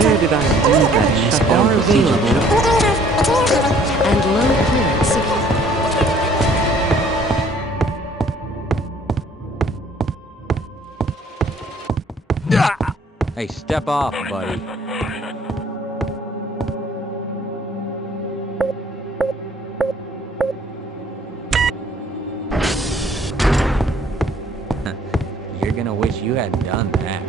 Where did I do that shutdown procedure, Joe? And low clearance secure. Hey, step off, buddy. You're gonna wish you hadn't done that.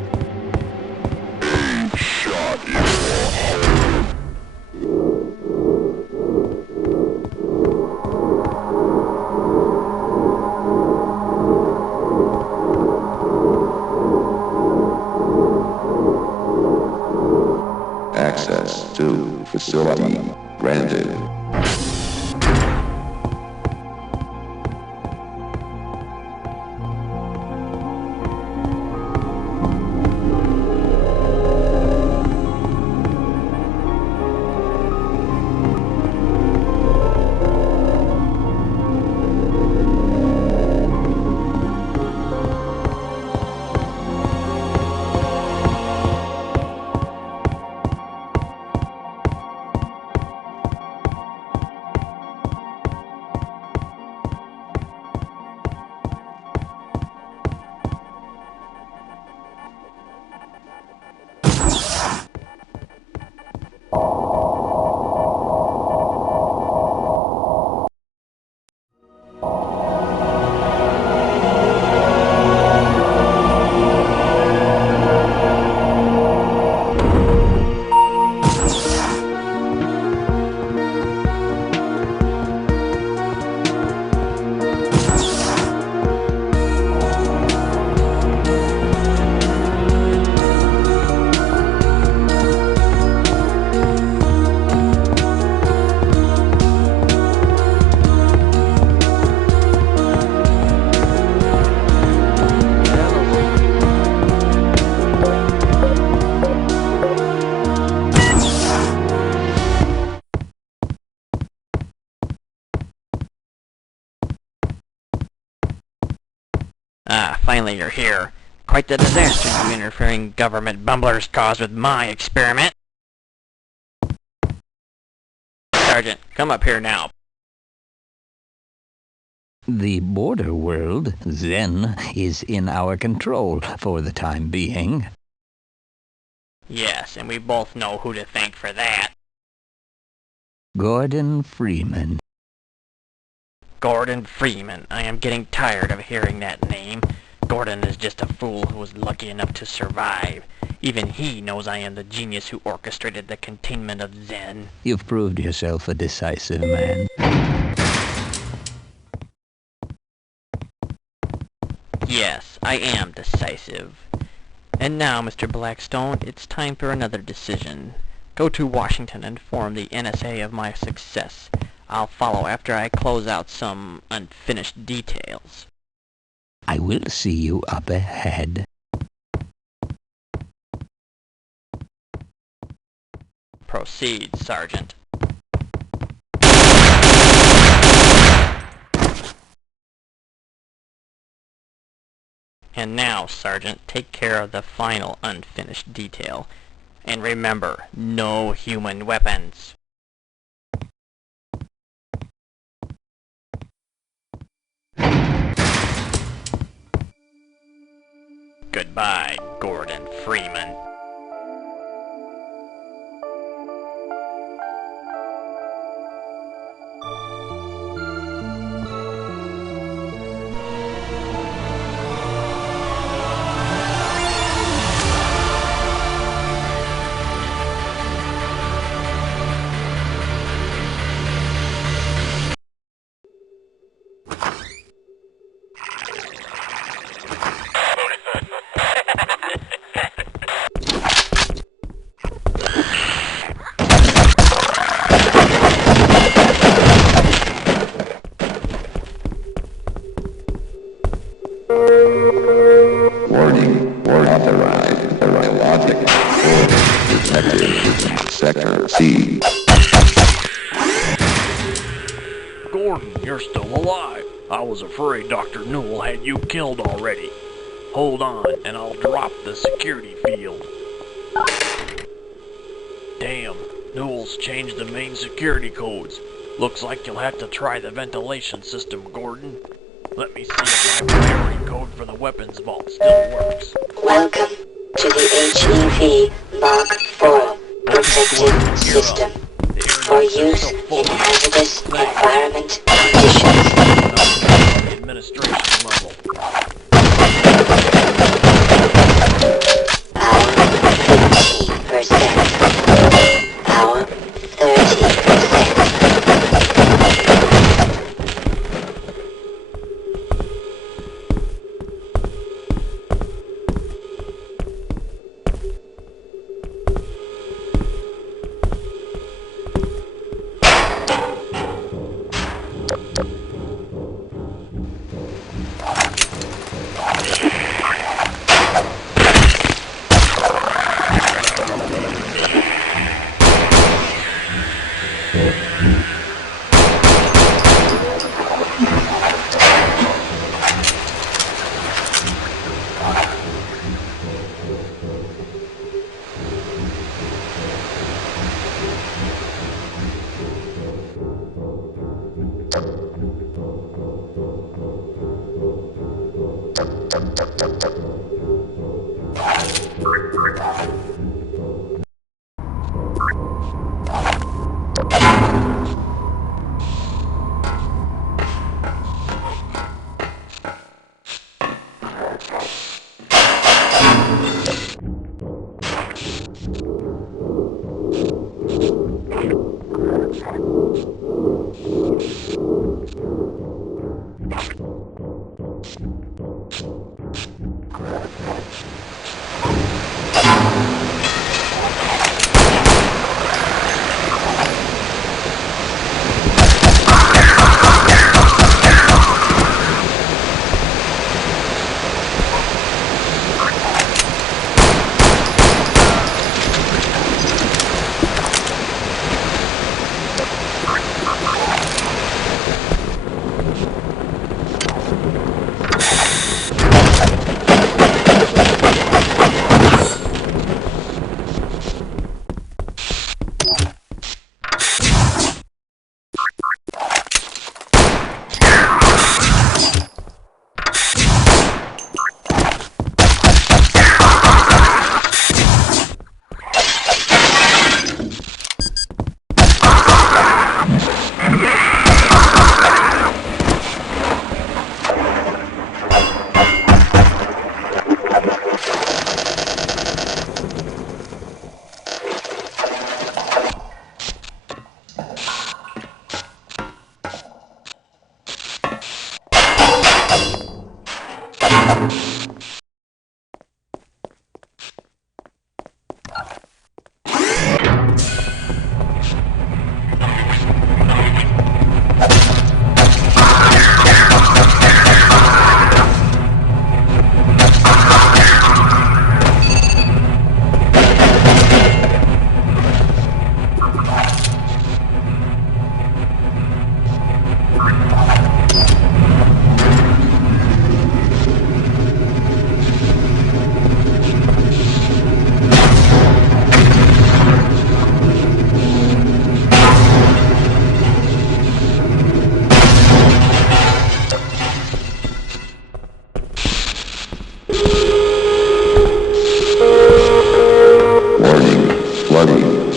Access to facility granted. Ah, finally you're here. Quite the disaster you interfering government bumblers caused with my experiment. Sergeant, come up here now. The border world, Zen, is in our control for the time being. Yes, and we both know who to thank for that. Gordon Freeman. Gordon Freeman. I am getting tired of hearing that name. Gordon is just a fool who was lucky enough to survive. Even he knows I am the genius who orchestrated the containment of Zen. You've proved yourself a decisive man. Yes, I am decisive. And now, Mr. Blackstone, it's time for another decision. Go to Washington and inform the NSA of my success. I'll follow after I close out some unfinished details. I will see you up ahead. Proceed, Sergeant. And now, Sergeant, take care of the final unfinished detail. And remember, no human weapons. Goodbye, Gordon Freeman. Warning, authorized, logic, detected, sector C. Gordon, you're still alive. I was afraid Dr. Newell had you killed already. Hold on, and I'll drop the security field. Damn, Newell's changed the main security codes. Looks like you'll have to try the ventilation system, Gordon. Let me see if my wiring code for the weapons vault still works. Welcome to the HEV Mark IV protective system for use in hazardous environment conditions. The administration level. Power 50%. Power 30%.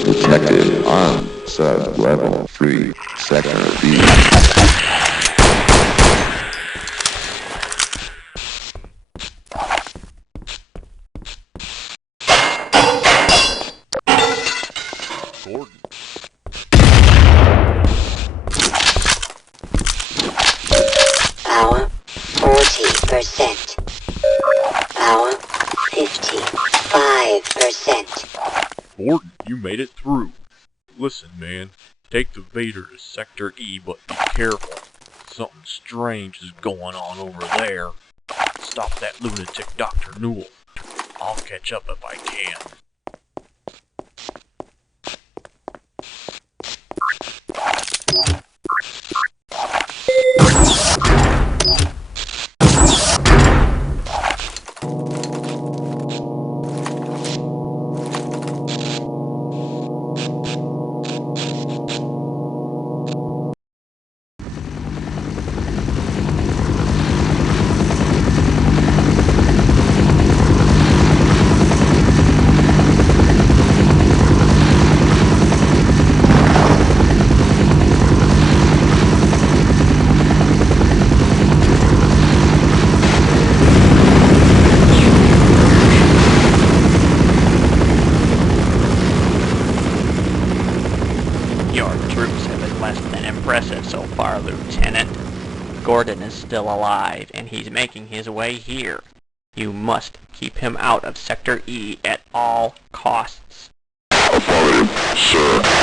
Detected on sub-level 3, Sector B. Gordon. Power 40%. Power 55%. Gordon, you made it through. Listen, man, take the Vader to Sector E, but be careful. Something strange is going on over there. Stop that lunatic Dr. Newell. I'll catch up if I can. impressive so far, Lieutenant. Gordon is still alive, and he's making his way here. You must keep him out of Sector E at all costs. Affirmative, sir.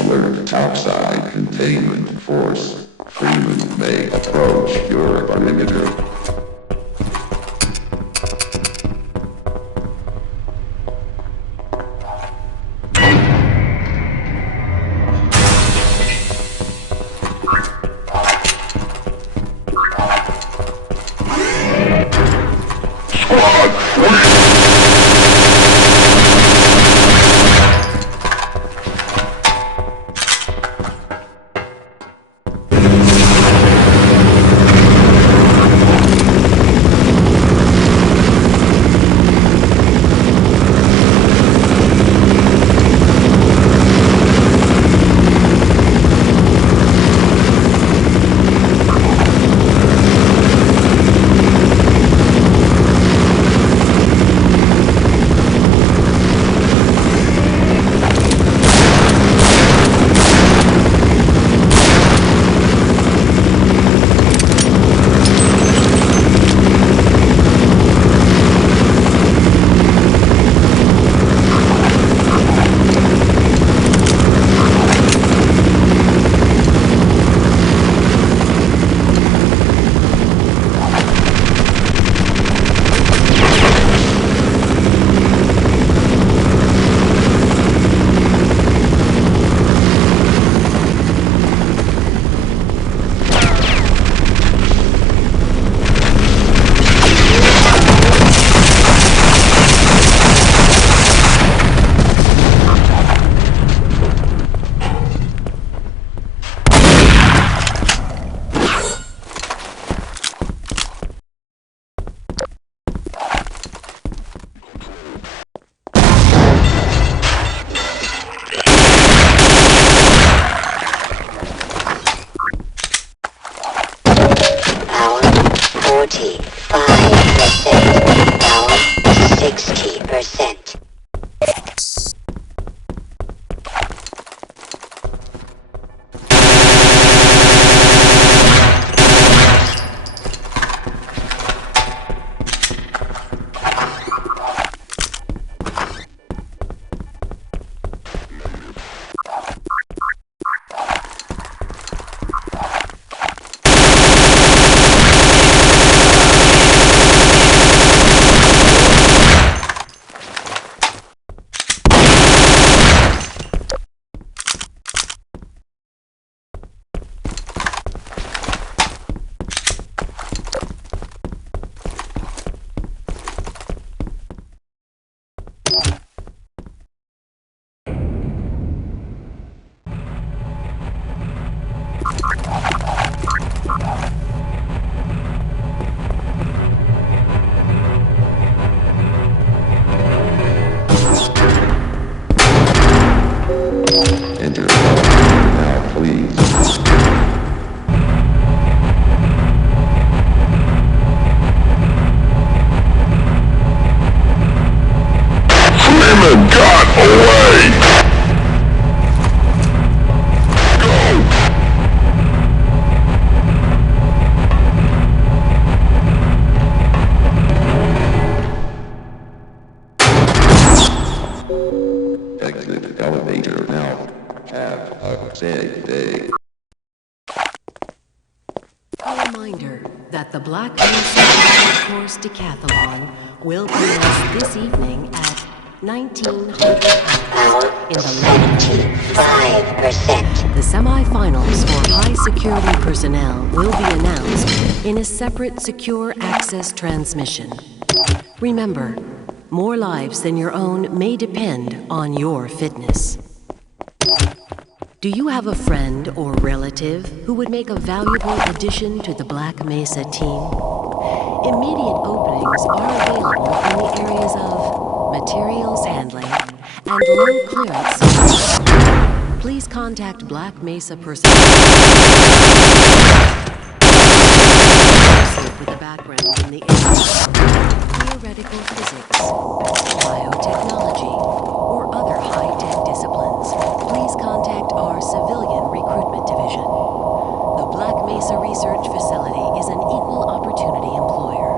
Alert topside containment force. Freeman may approach your perimeter. Exit elevator now. Have a safe day. A reminder that the Black Mesa Golf Course Decathlon will commence this evening at 1,900 Power in the level 5%. The semifinals for high security personnel will be announced in a separate secure access transmission. Remember, more lives than your own may depend on your fitness. Do you have a friend or relative who would make a valuable addition to the Black Mesa team? Immediate openings are available in the areas of materials handling and low clearance. Please contact Black Mesa personnel with a background in the theoretical physics, biotechnology, or other high-tech disciplines. Please contact our civilian recruitment division. The Black Mesa Research Facility is an equal opportunity employer.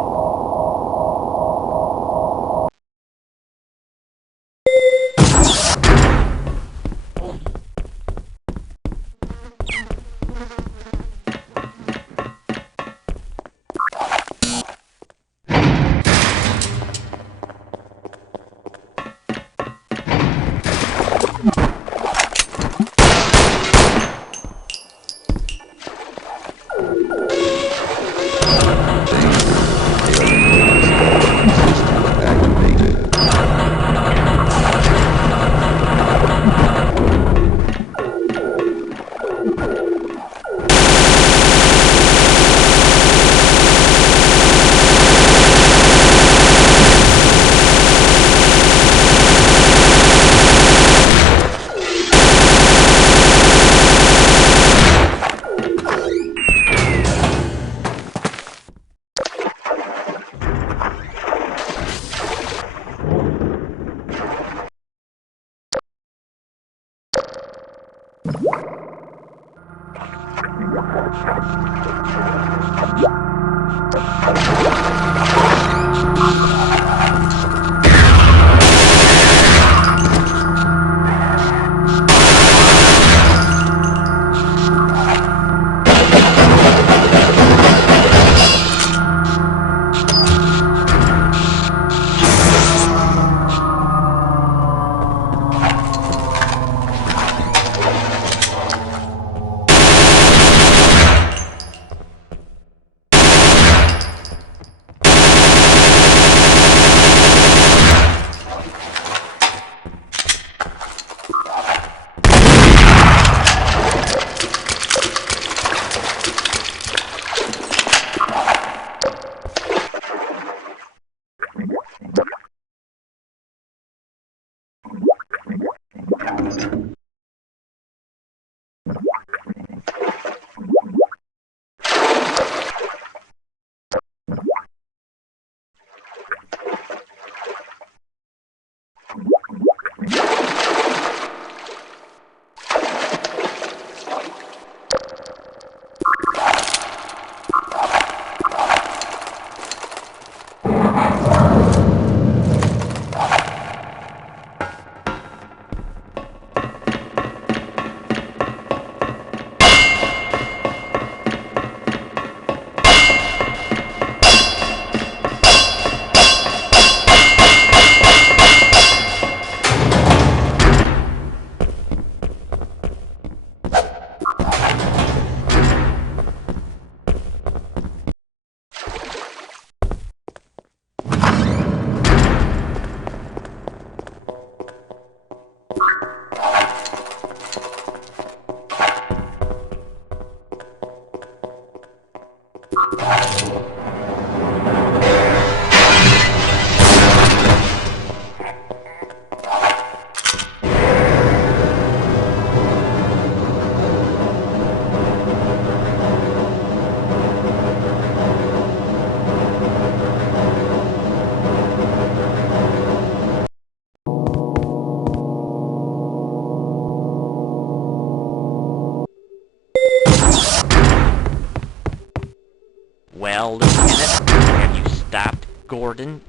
Well, Lieutenant, have you stopped Gordon?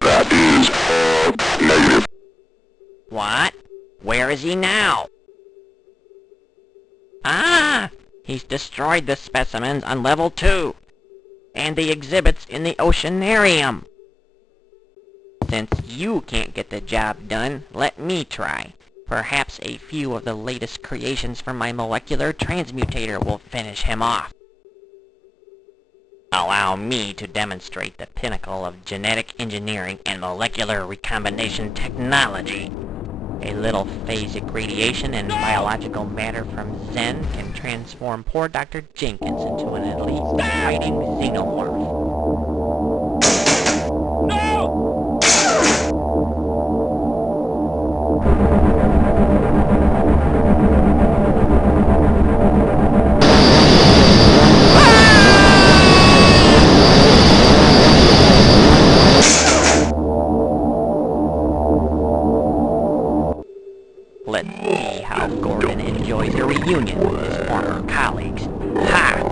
That is negative. What? Where is he now? Ah! He's destroyed the specimens on level 2, and the exhibits in the oceanarium. Since you can't get the job done, let me try. Perhaps a few of the latest creations from my molecular transmutator will finish him off. Allow me to demonstrate the pinnacle of genetic engineering and molecular recombination technology. A little phasic radiation and biological matter from Zen can transform poor Dr. Jenkins into an elite fighting xenomorph. Let's see how Gordon enjoys a reunion with his former colleagues. Ha!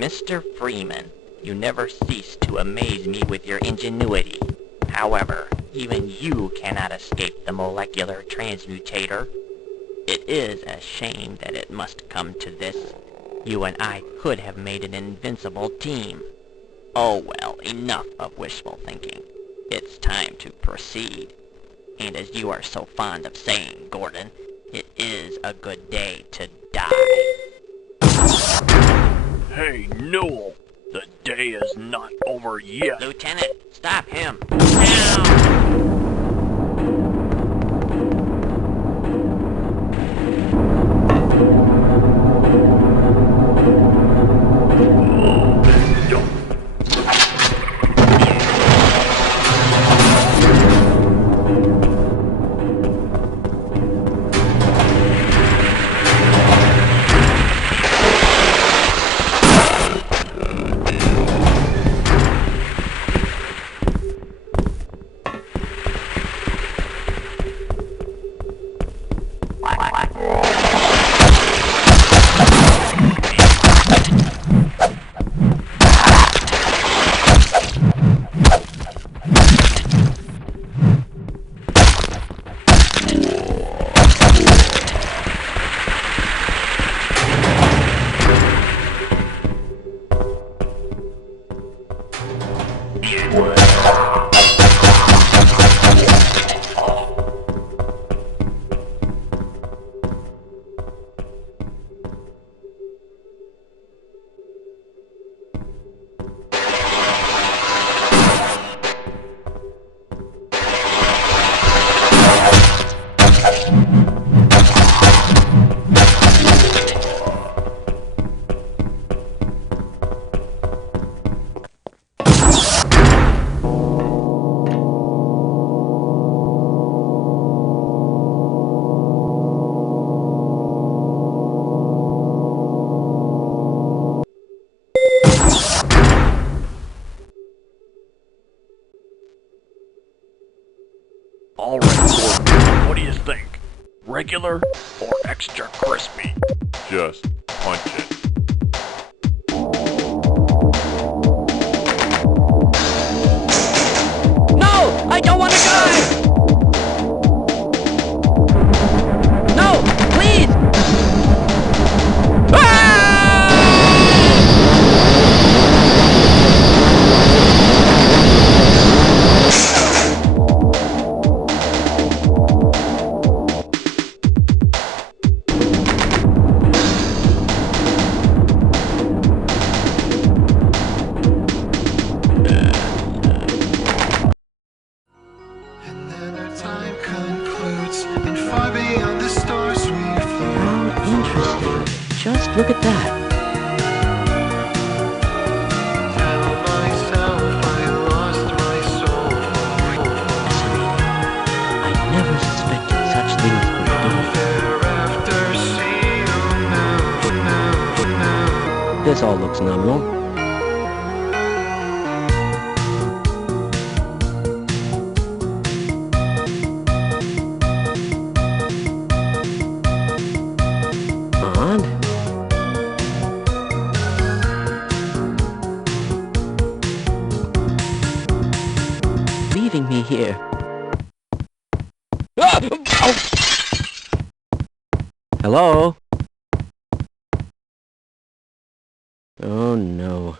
Mr. Freeman, you never cease to amaze me with your ingenuity. However, even you cannot escape the molecular transmutator. It is a shame that it must come to this. You and I could have made an invincible team. Oh well, enough of wishful thinking. It's time to proceed. And as you are so fond of saying, Gordon, it is a good day to die. Hey, Newell! The day is not over yet! Lieutenant, stop him! Now! Alright, Gordon, what do you think? Regular or extra crispy? Just punch it. No! I don't want to die! No! Please! Another time concludes, and far beyond the stars we How fly. interesting. Just look at that. Tell myself I lost my soul. I never suspected such things could Thereafter, see you now. be. This all looks nominal. Odd. Leaving me here. Hello? Oh no.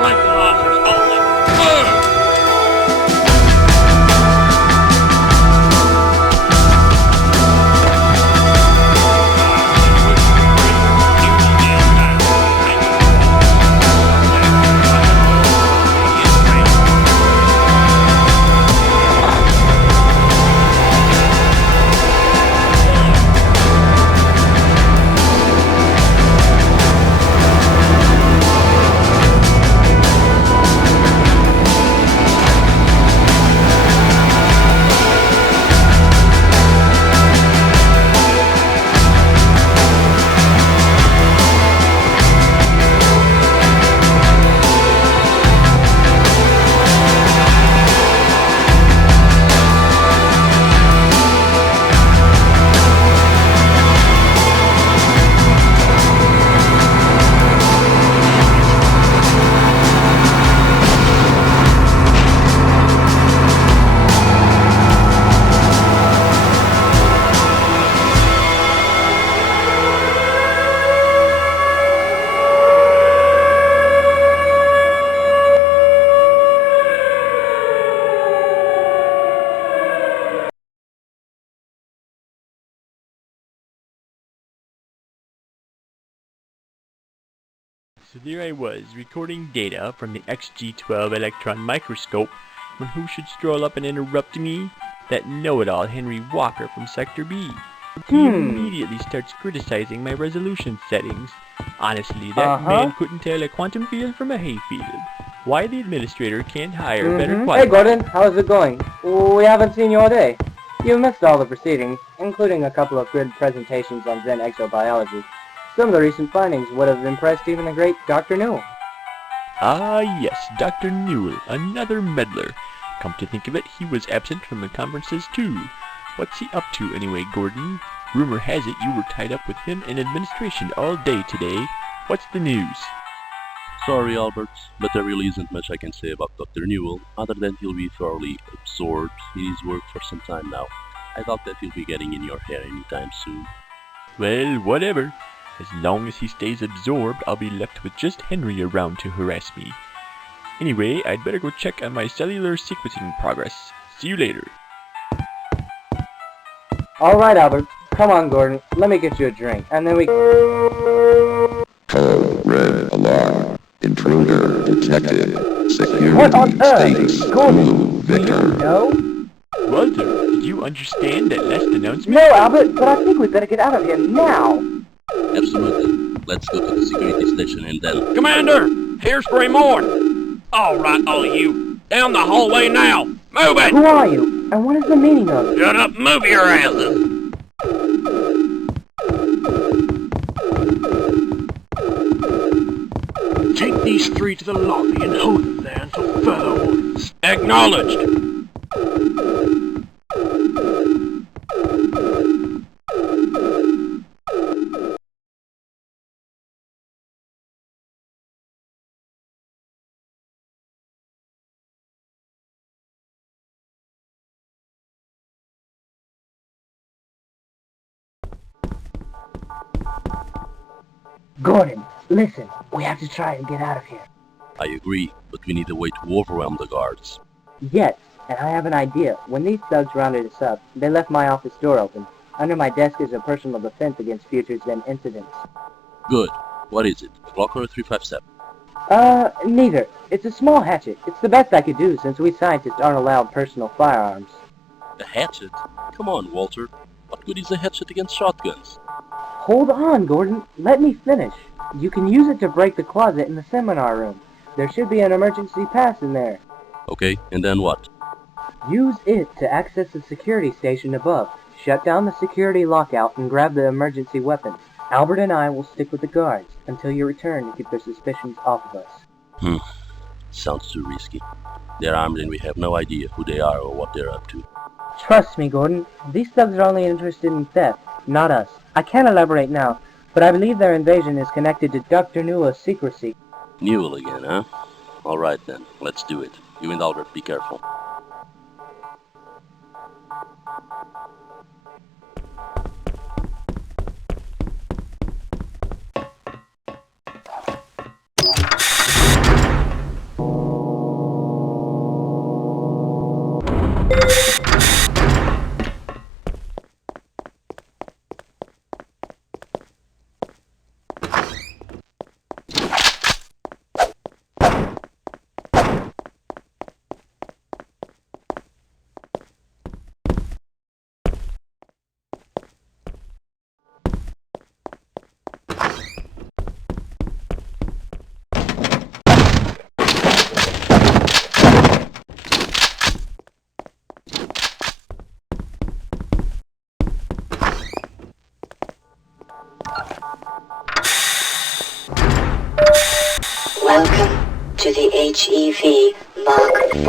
Tranquilizers only. So there I was, recording data from the XG12 electron microscope, when who should stroll up and interrupt me? That know-it-all Henry Walker from Sector B. He immediately starts criticizing my resolution settings. Honestly, that man couldn't tell a quantum field from a hayfield. Why the administrator can't hire better quantum... Hey Gordon, how's it going? We haven't seen you all day. You missed all the proceedings, including a couple of good presentations on Zen exobiology. Some of the recent findings would have impressed even the great Dr. Newell. Ah yes, Dr. Newell, another meddler. Come to think of it, he was absent from the conferences too. What's he up to anyway, Gordon? Rumor has it you were tied up with him in administration all day today. What's the news? Sorry, Albert, but there really isn't much I can say about Dr. Newell, other than he'll be thoroughly absorbed in his work for some time now. I doubt that he'll be getting in your hair anytime soon. Well, whatever. As long as he stays absorbed, I'll be left with just Henry around to harass me. Anyway, I'd better go check on my cellular sequencing progress. See you later. Alright, Albert. Come on, Gordon. Let me get you a drink, and then we... Code red alarm. Intruder detected. Security What on earth? status. Gordon, Victor. do you know? Walter, did you understand that last announcement? No, Albert, but I think we better get out of here now. Absolutely. Let's go to the security station and then... Commander, here's Raymond. All right, all of you. Down the hallway now. Move it. Who are you? And what is the meaning of it? Shut up, move your asses. Take these three to the lobby and hold them there until further orders. Acknowledged. Gordon, listen. We have to try and get out of here. I agree, but we need a way to overwhelm the guards. Yes, and I have an idea. When these thugs rounded us up, they left my office door open. Under my desk is a personal defense against future Zen incidents. Good. What is it? A Glock or a 357? Neither. It's a small hatchet. It's the best I could do since we scientists aren't allowed personal firearms. A hatchet? Come on, Walter. What good is a hatchet against shotguns? Hold on, Gordon. Let me finish. You can use it to break the closet in the seminar room. There should be an emergency pass in there. Okay, and then what? Use it to access the security station above. Shut down the security lockout and grab the emergency weapons. Albert and I will stick with the guards until you return to keep their suspicions off of us. Sounds too risky. They're armed and we have no idea who they are or what they're up to. Trust me, Gordon. These thugs are only interested in theft, not us. I can't elaborate now, but I believe their invasion is connected to Dr. Newell's secrecy. Newell again, huh? Alright then, let's do it. You and Albert, be careful. Welcome to the HEV Mark IV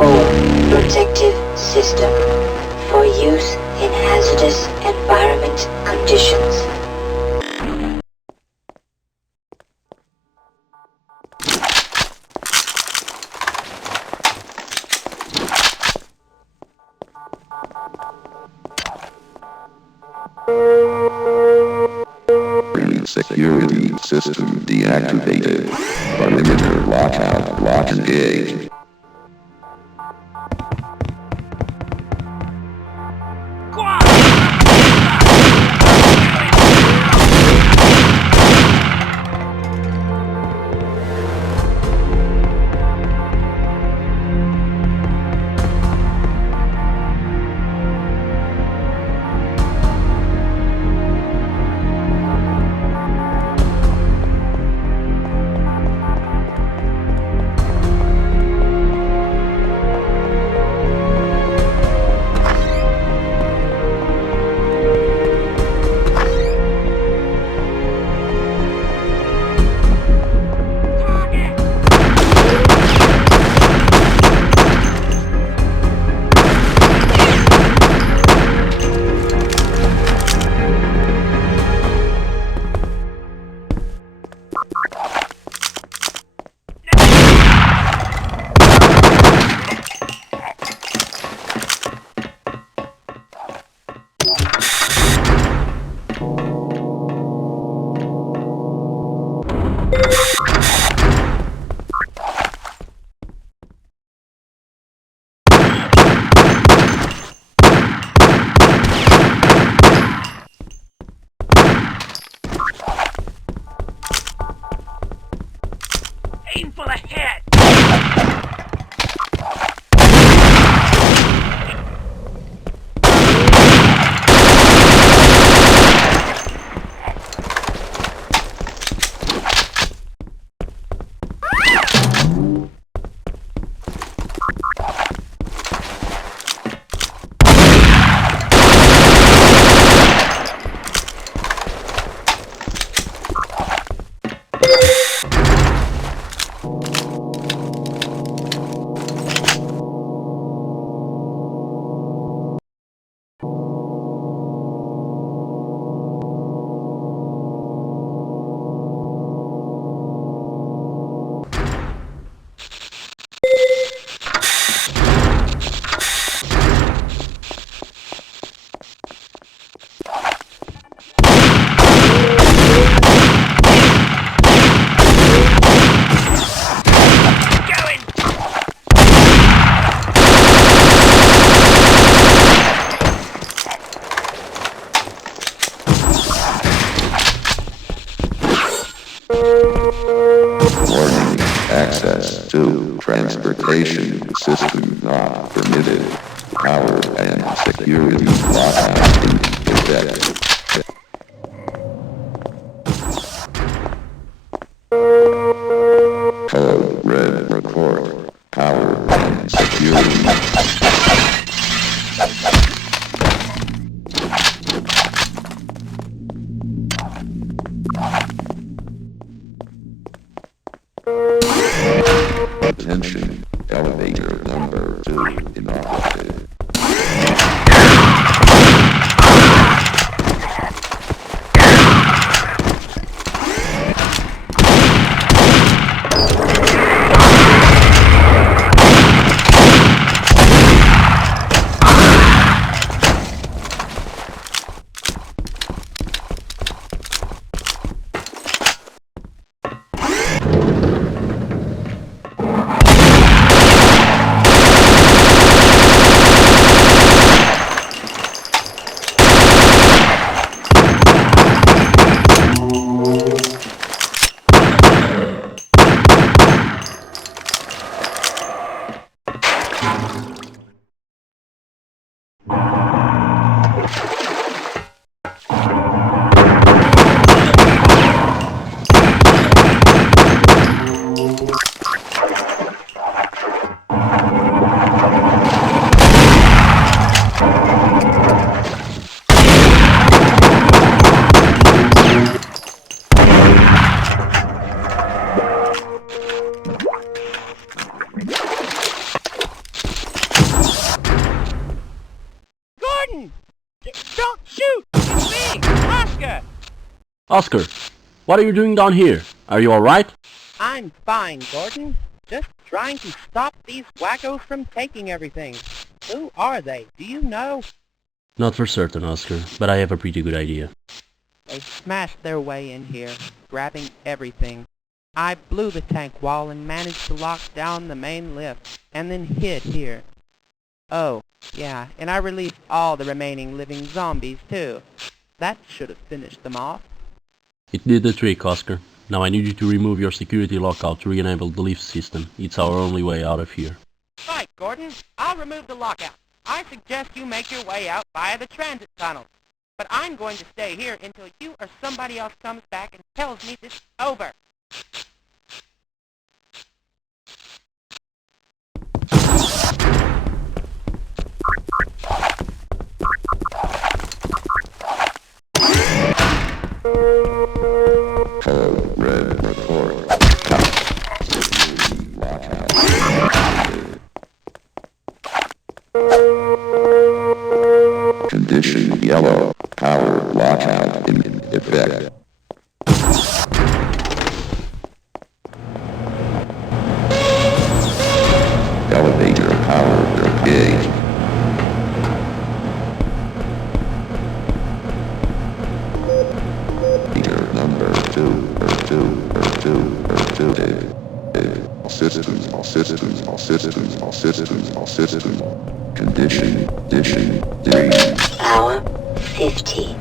protective system for use in hazardous environment conditions. Security system deactivated. Perimeter lockout lock engaged. Aim for the head! Warning, access to transportation system not permitted. Power and security lockout in effect. Code red report. Power and security. Attention, elevator number 2 inoperative. Don't shoot! It's me, Oscar! Oscar, what are you doing down here? Are you alright? I'm fine, Gordon. Just trying to stop these wackos from taking everything. Who are they? Do you know? Not for certain, Oscar, but I have a pretty good idea. They smashed their way in here, grabbing everything. I blew the tank wall and managed to lock down the main lift, and then hid here. Oh, yeah, and I released all the remaining living zombies, too. That should have finished them off. It did the trick, Oscar. Now I need you to remove your security lockout to re-enable the lift system. It's our only way out of here. Right, Gordon. I'll remove the lockout. I suggest you make your way out via the transit tunnel. But I'm going to stay here until you or somebody else comes back and tells me this is over. Code red report. Lockout. Condition yellow. Power lockout in effect. Elevator power engaged. Number 2. All systems. Condition. Power 55%.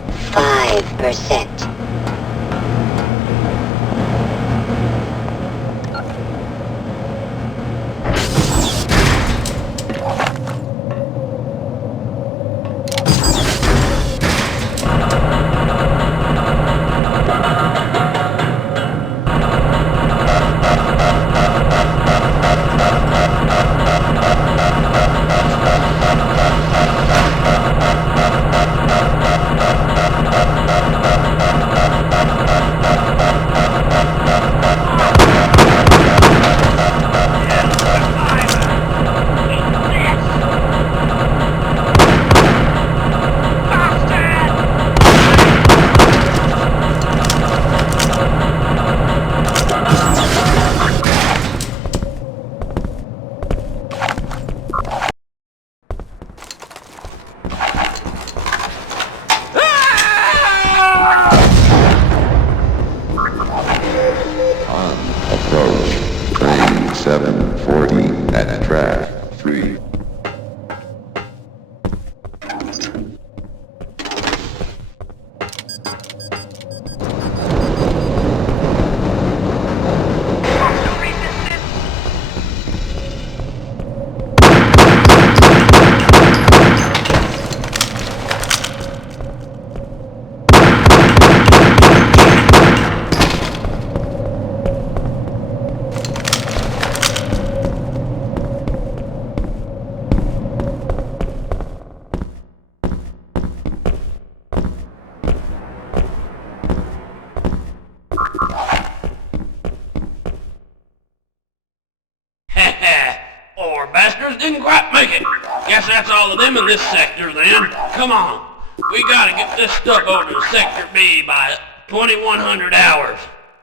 Or bastards didn't quite make it. Guess that's all of them in this sector then. Come on. We gotta get this stuff over to Sector B by 2100 hours.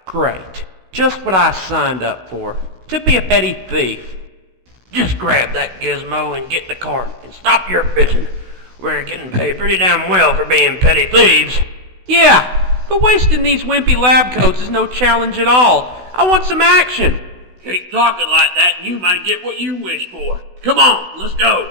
Great. Just what I signed up for. To be a petty thief. Just grab that gizmo and get the cart and stop your bitching. We're getting paid pretty damn well for being petty thieves. Yeah, but wasting these wimpy lab coats is no challenge at all. I want some action. Keep talking like that and you might get what you wish for. Come on, let's go.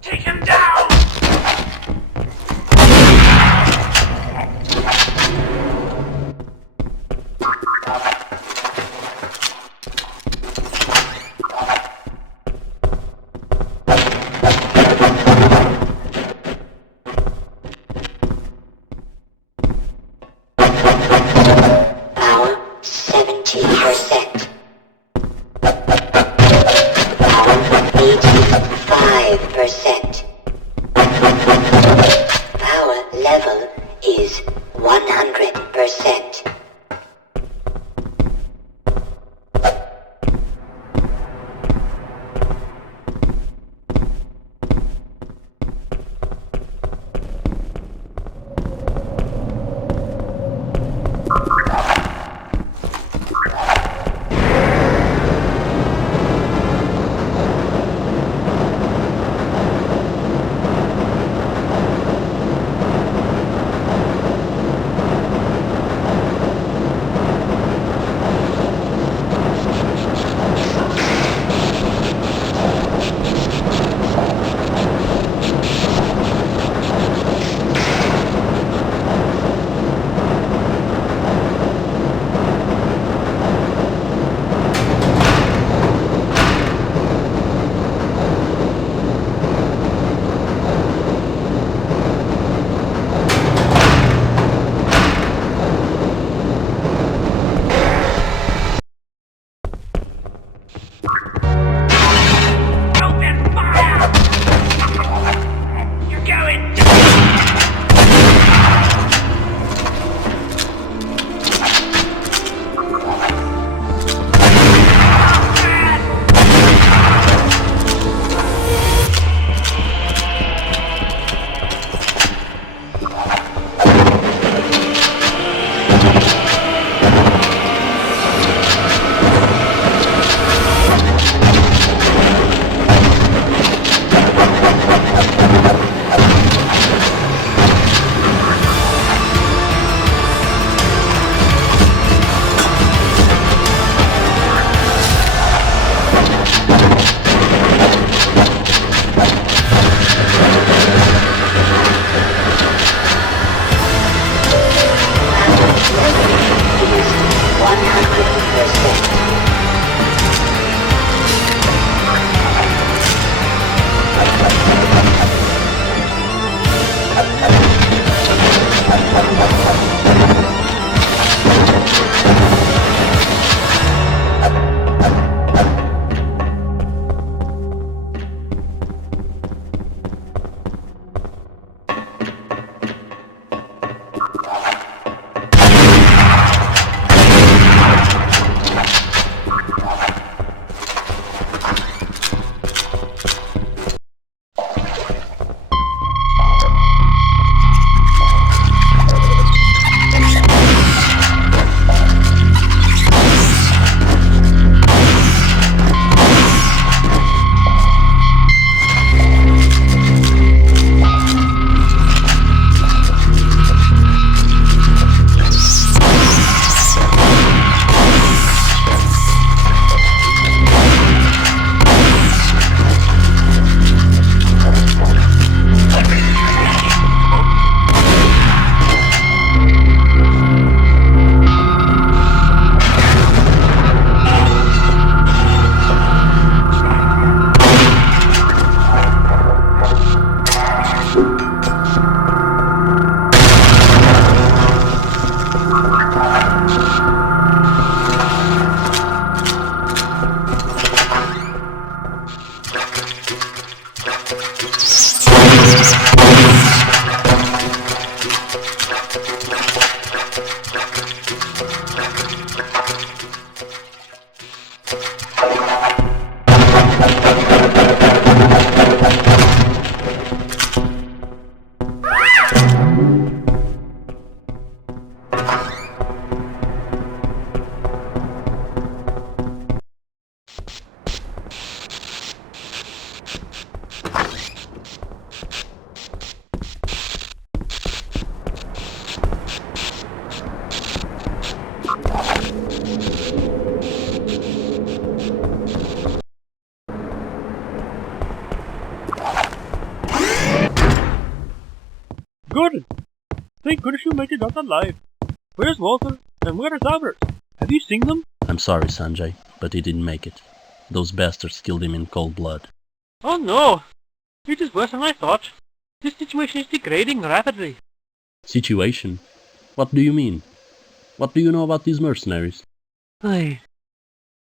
Take him down! Gordon! Thank goodness you made it out alive. Where's Walter? And where is Albert? Have you seen them? I'm sorry, Sanjay, but he didn't make it. Those bastards killed him in cold blood. Oh no! It is worse than I thought. This situation is degrading rapidly. Situation? What do you mean? What do you know about these mercenaries?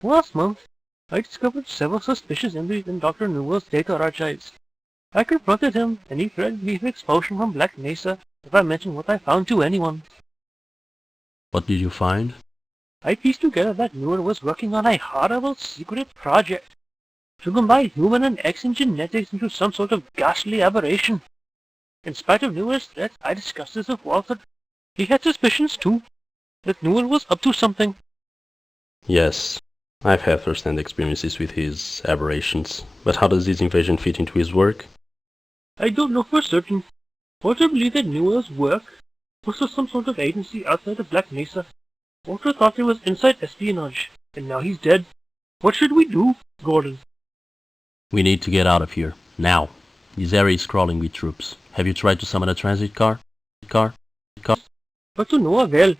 Last month, I discovered several suspicious entries in Dr. Newell's data archives. I confronted him, and he threatened me with expulsion from Black Mesa if I mentioned what I found to anyone. What did you find? I pieced together that Newell was working on a horrible secret project to combine human and X genetics into some sort of ghastly aberration. In spite of Newell's threats, I discussed this with Walter. He had suspicions too, that Newell was up to something. Yes, I've had first-hand experiences with his aberrations, but how does this invasion fit into his work? I don't know for certain. Walter believed that Newell's work was for some sort of agency outside of Black Mesa. Walter thought it was inside espionage, and now he's dead. What should we do, Gordon? We need to get out of here, now. This area is crawling with troops. Have you tried to summon a transit car? But to no avail.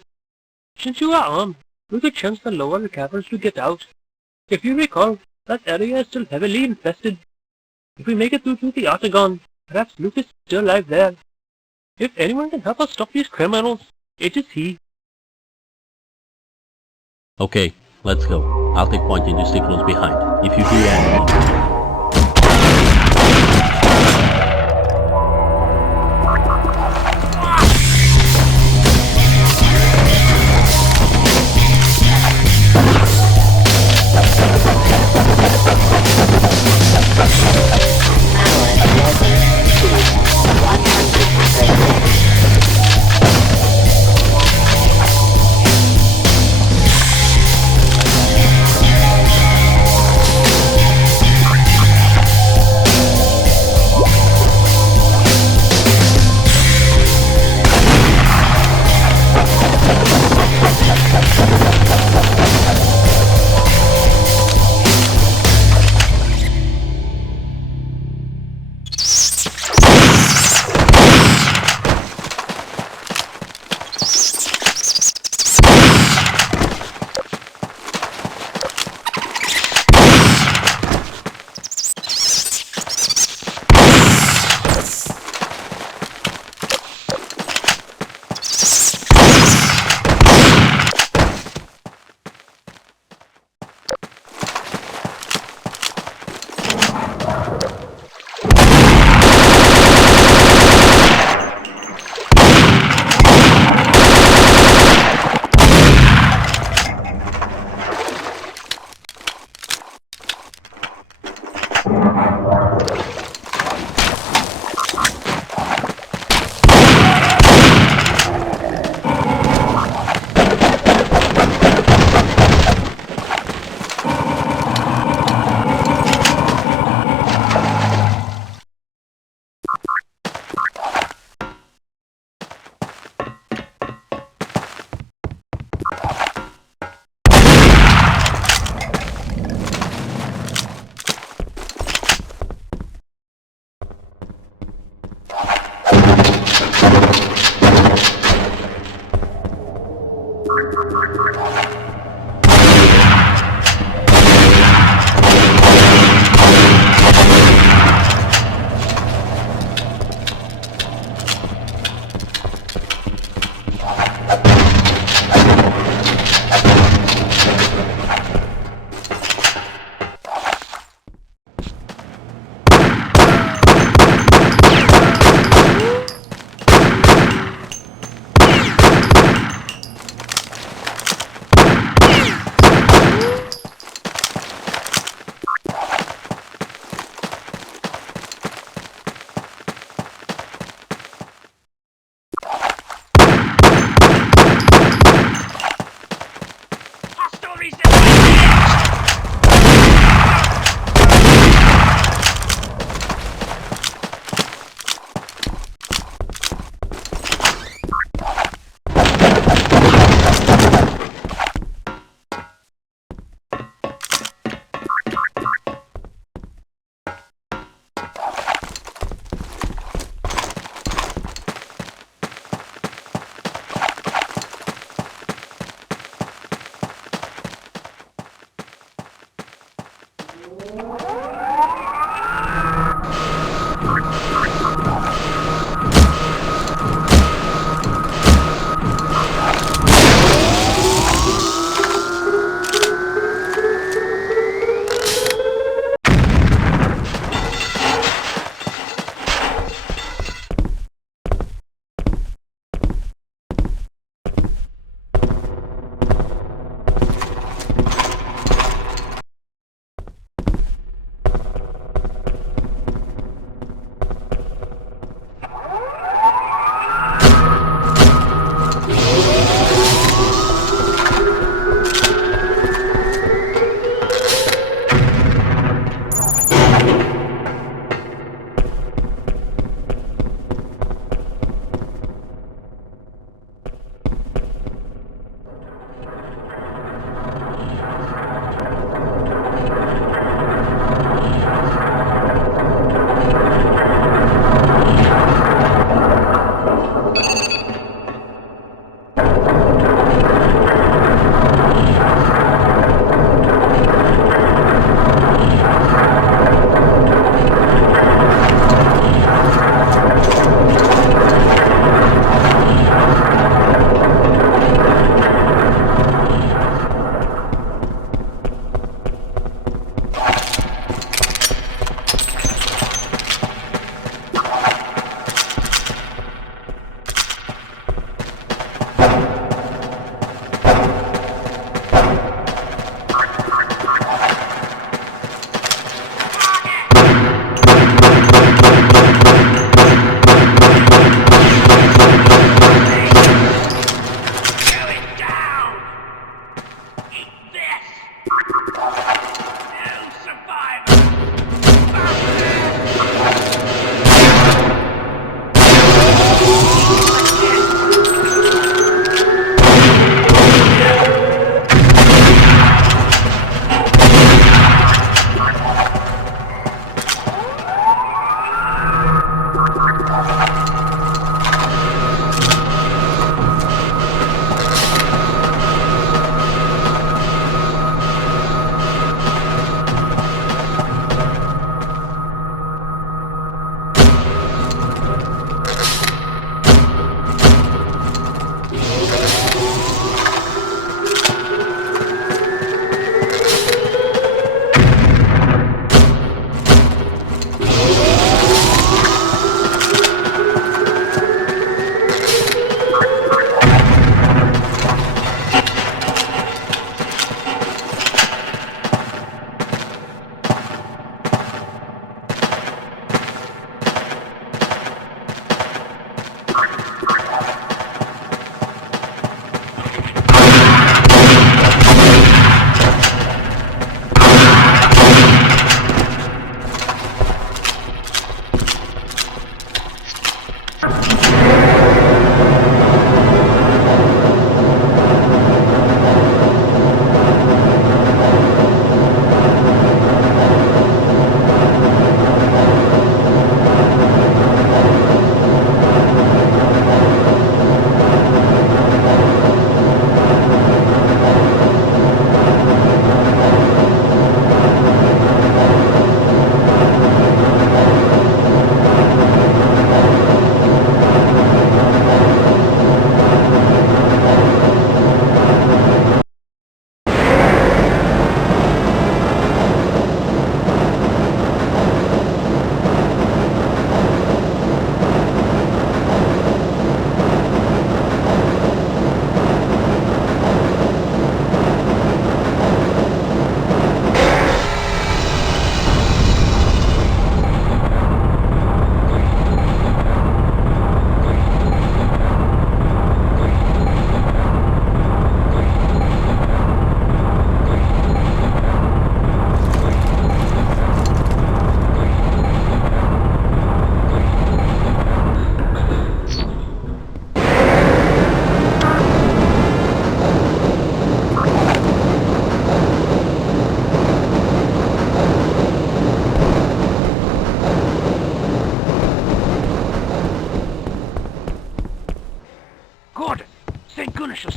Since you are armed, we could chance the lower caverns to get out. If you recall, that area is still heavily infested. If we make it through to the Octagon, perhaps Luke is still alive there. If anyone can help us stop these criminals, it is he. Okay, let's go. I'll take point and you stay close behind. If you hear anything...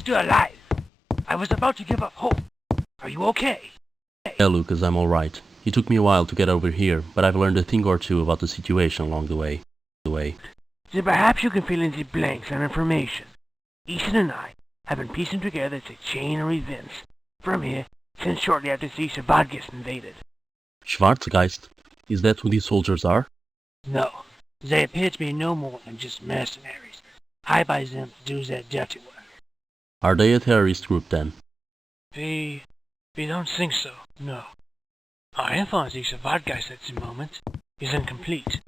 still alive. I was about to give up hope. Are you okay? Yeah, Lucas, I'm alright. It took me a while to get over here, but I've learned a thing or two about the situation along the way. Then perhaps you can fill in the blanks on information. Ethan and I have been piecing together the chain of events from here since shortly after the Sabadgis invaded. Schwarzgeist? Is that who these soldiers are? No, they appear to be no more than just mercenaries, hired by them to do their dirty work. Are they a terrorist group then? We don't think so, no. Our info on the Sabadgis at the moment is incomplete.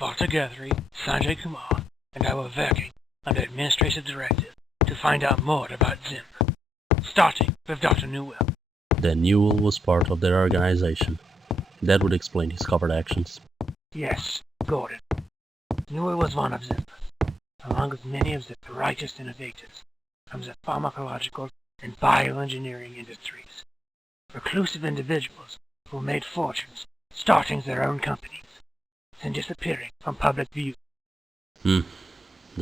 Walter Guthrie, Sanjay Kumar, and I were working under administrative directive to find out more about them, starting with Dr. Newell. Then Newell was part of their organization. That would explain his covert actions. Yes, Gordon. Newell was one of them, along with many of the brightest innovators from the pharmacological and bioengineering industries. Reclusive individuals who made fortunes starting their own companies, then disappearing from public view. The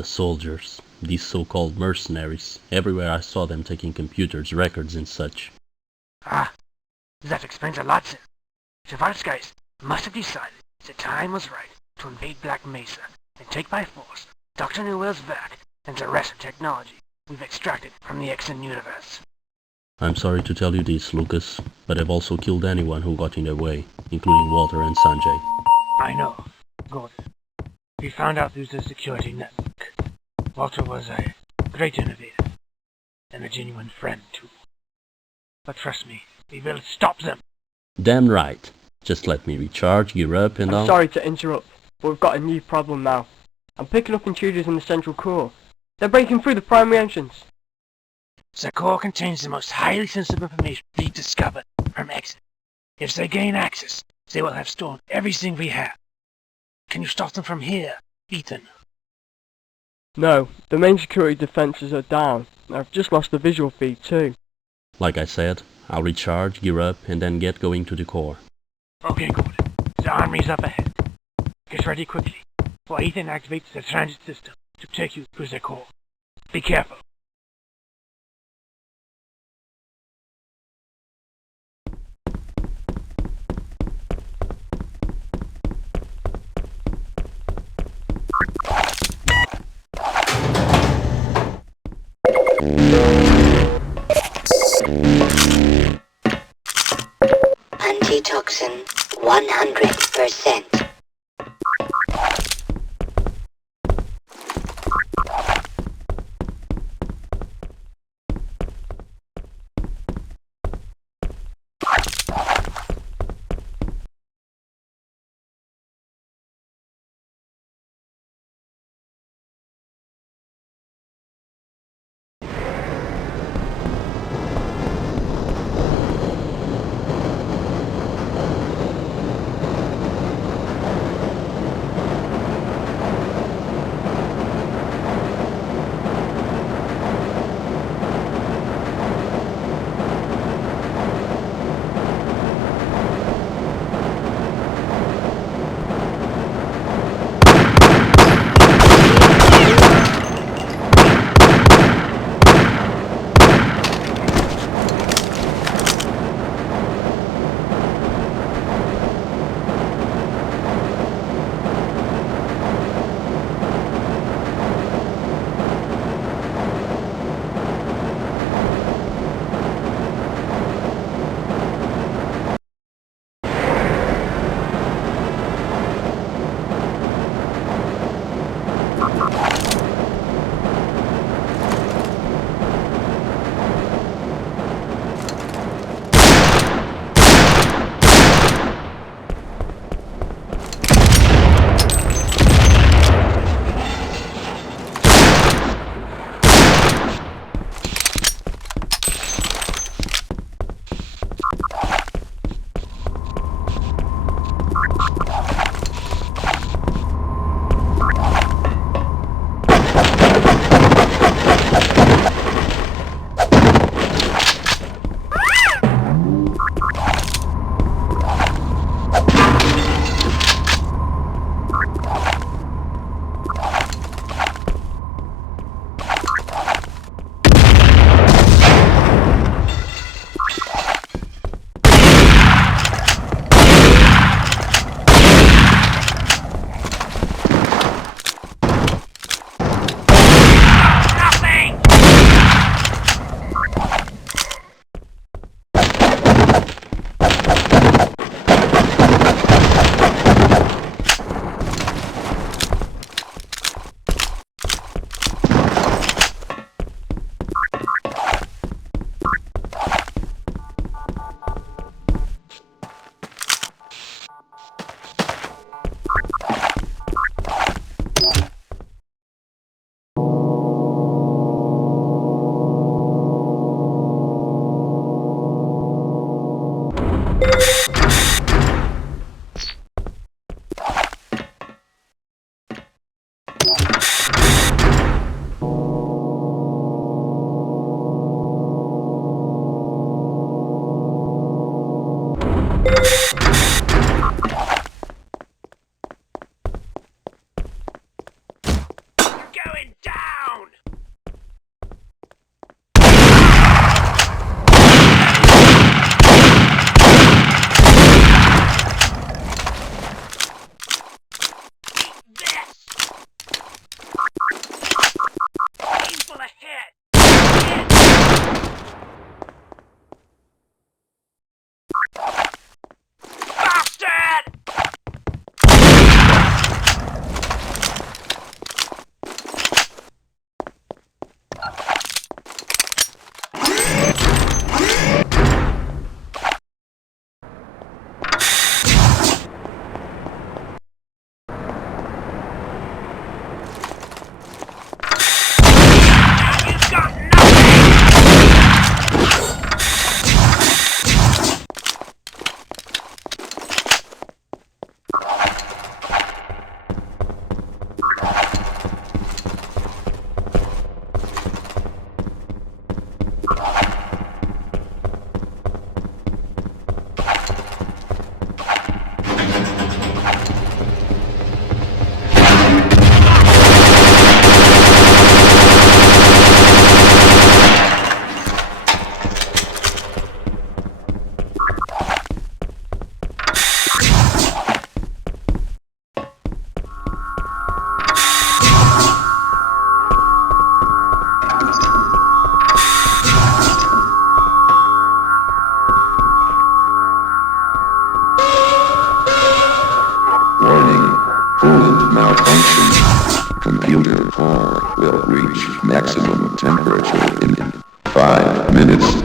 soldiers, these so-called mercenaries. Everywhere I saw them taking computers, records and such. Ah, that explains a lot, sir. The Schwarzgeist must have decided the time was right to invade Black Mesa and take by force Dr. Newell's work and the rest of technology we've extracted from the Exen universe. I'm sorry to tell you this, Lucas, but I've also killed anyone who got in their way, including Walter and Sanjay. I know, Gordon. We found out through the security network. Walter was a great innovator, and a genuine friend, too. But trust me, we will stop them. Damn right. Just let me recharge, gear up, and I'm sorry to interrupt, but we've got a new problem now. I'm picking up intruders in the central core. They're breaking through the primary entrance. The core contains the most highly sensitive information we've discovered from Exen. If they gain access, they will have stolen everything we have. Can you stop them from here, Ethan? No, the main security defenses are down. I've just lost the visual feed too. Like I said, I'll recharge, gear up, and then get going to the core. Okay, Gordon. The army's up ahead. Get ready quickly, while Ethan activates the transit system to take you through the core. Be careful. Antitoxin 100%. computer core will reach maximum temperature in 5 minutes.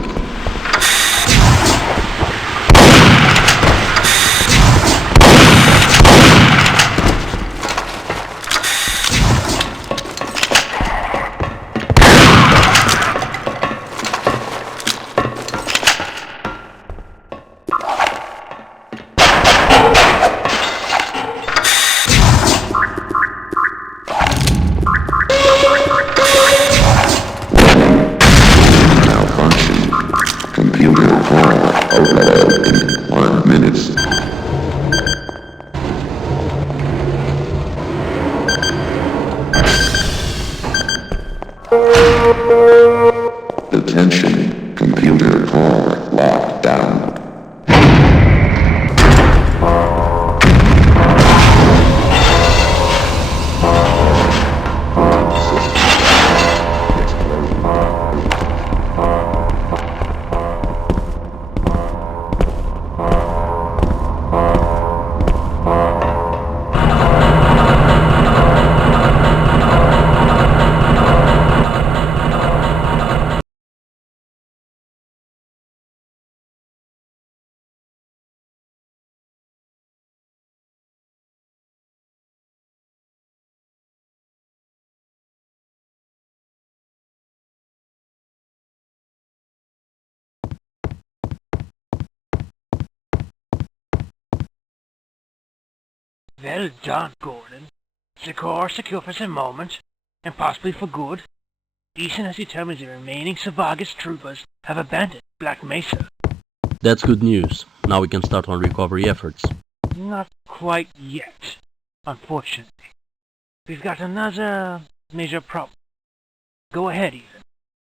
Attention, computer core locked down. Well done, Gordon. The core secure for the moment, and possibly for good. Eason has determined the remaining Savagas troopers have abandoned Black Mesa. That's good news. Now we can start on recovery efforts. Not quite yet, unfortunately. We've got another major problem. Go ahead, Ethan.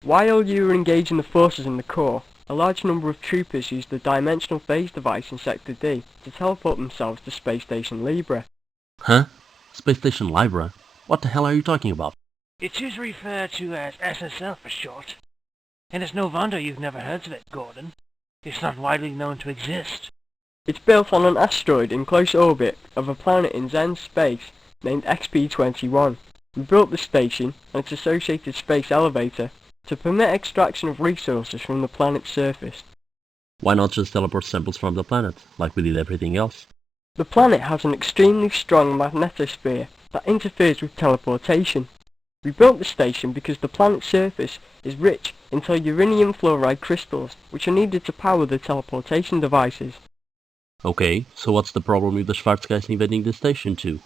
While you were engaging the forces in the core, a large number of troopers used the dimensional phase device in Sector D to teleport themselves to Space Station Libra. Huh? Space Station Libra? What the hell are you talking about? It is referred to as SSL for short. And it's no wonder you've never heard of it, Gordon. It's not widely known to exist. It's built on an asteroid in close orbit of a planet in Zen space named XP-21. We built the station and its associated space elevator to permit extraction of resources from the planet's surface. Why not just teleport samples from the planet, like we did everything else? The planet has an extremely strong magnetosphere that interferes with teleportation. We built the station because the planet's surface is rich in uranium fluoride crystals, which are needed to power the teleportation devices. Okay, so what's the problem with the Schwarzgeist invading the station too?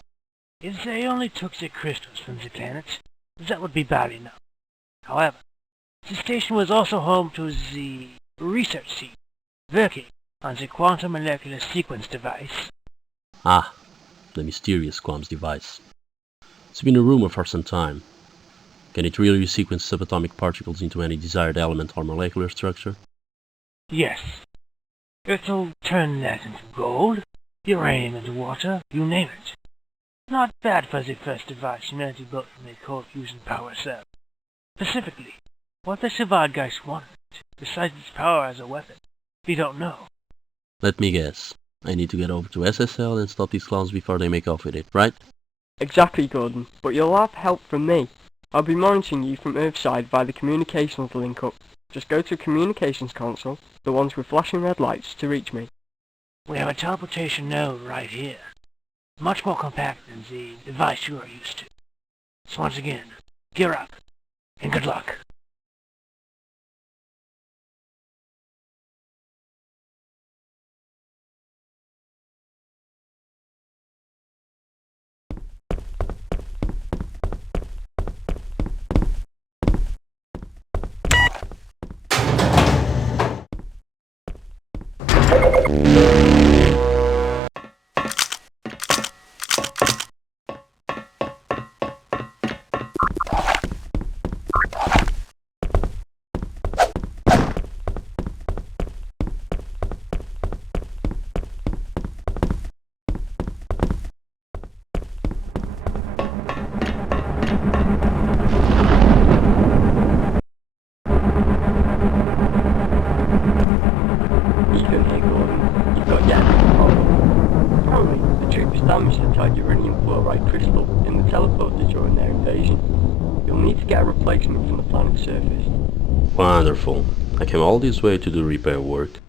If they only took the crystals from the planet, that would be bad enough. However, the station was also home to the research team working on the quantum molecular sequence device. Ah, the mysterious quams device. It's been a rumor for some time. Can it really sequence subatomic particles into any desired element or molecular structure? Yes. It'll turn that into gold, uranium into water, you name it. Not bad for the first device humanity built from a cold fusion power cell. Specifically, what the Schwarzgeist wanted, besides its power as a weapon, we don't know. Let me guess. I need to get over to SSL and stop these clowns before they make off with it, right? Exactly, Gordon, but you'll have help from me. I'll be monitoring you from Earthside via the communications link-up. Just go to communications console, the ones with flashing red lights, to reach me. We have a teleportation node right here. Much more compact than the device you are used to. So once again, gear up, and good luck. damage the titanium fluoride crystal in the teleporter during their invasion. You'll need to get a replacement from the planet's surface. Wonderful. I came all this way to do repair work.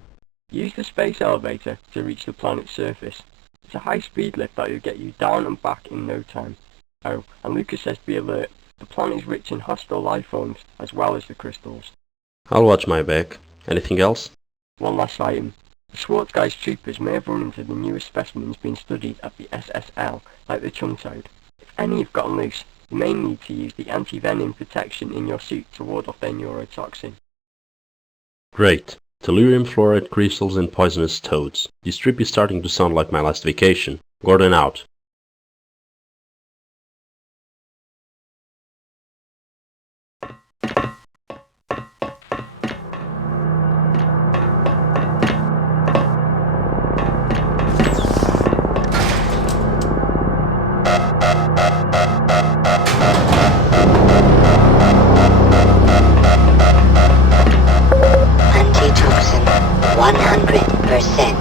Use the space elevator to reach the planet's surface. It's a high-speed lift that will get you down and back in no time. Oh, and Lucas says be alert. The planet is rich in hostile life forms, as well as the crystals. I'll watch my back. Anything else? One last item. The Schwarzgeist troopers may have run into the newest specimens being studied at the SSL, like the chum toad. If any have gotten loose, you may need to use the anti-venom protection in your suit to ward off their neurotoxin. Great. Tellurium fluoride crystals and poisonous toads. This trip is starting to sound like my last vacation. Gordon out. Antitoxin 100%.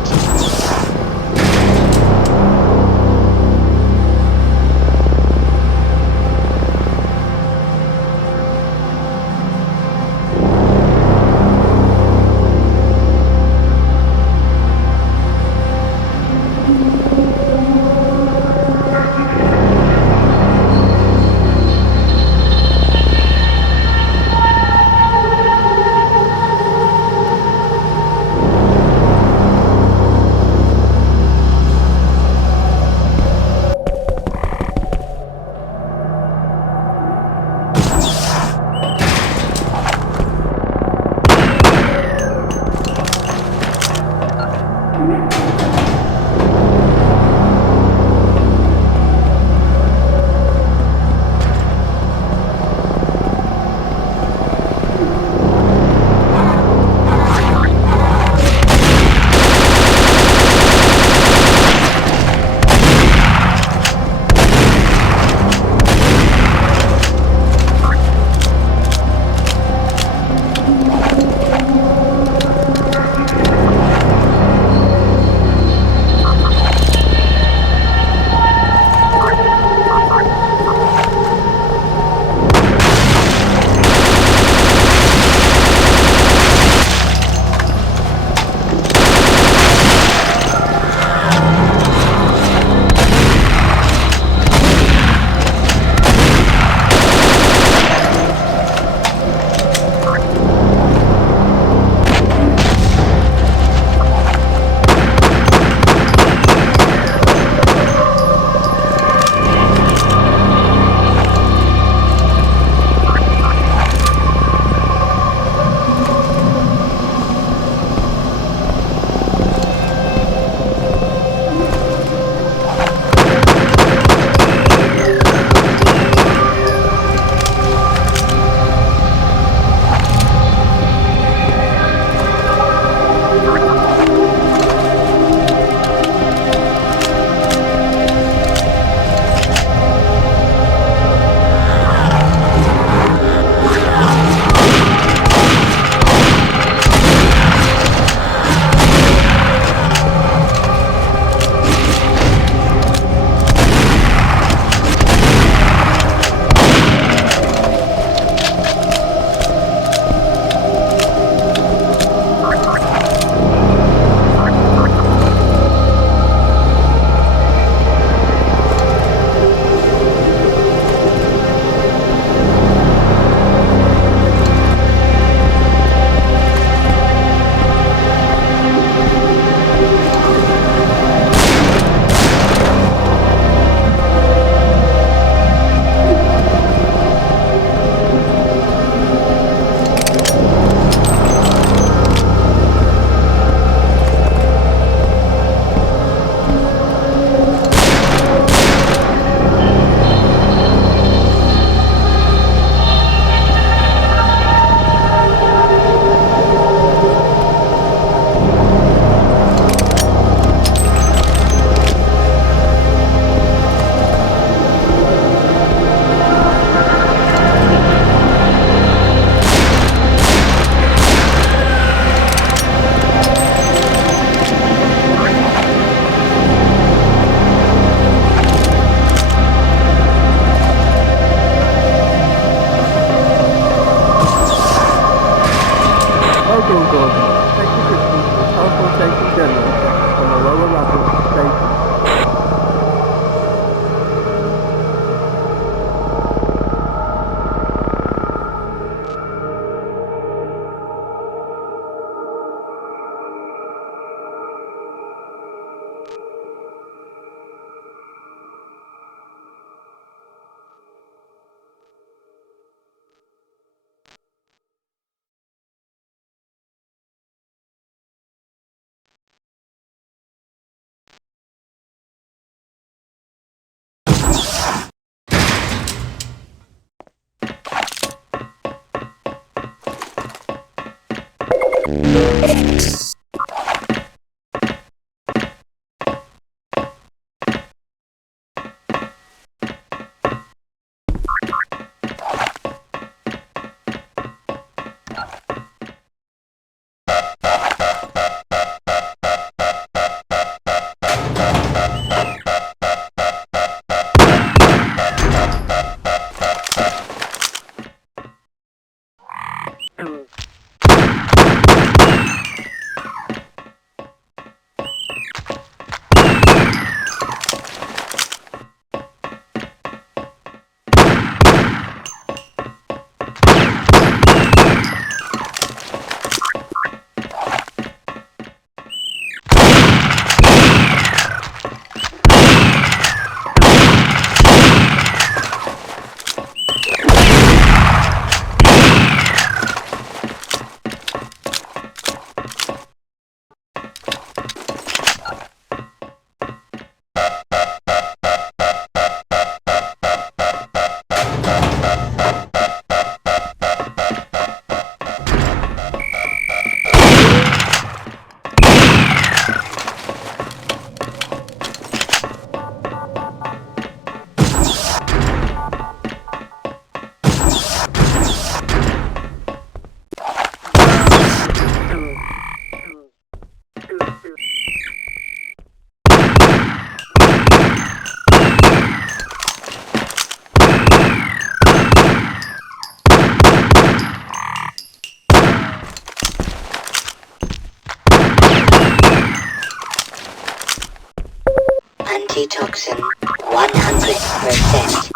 Antitoxin 100%.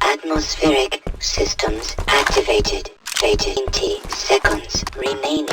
Atmospheric systems activated. 20 seconds remaining.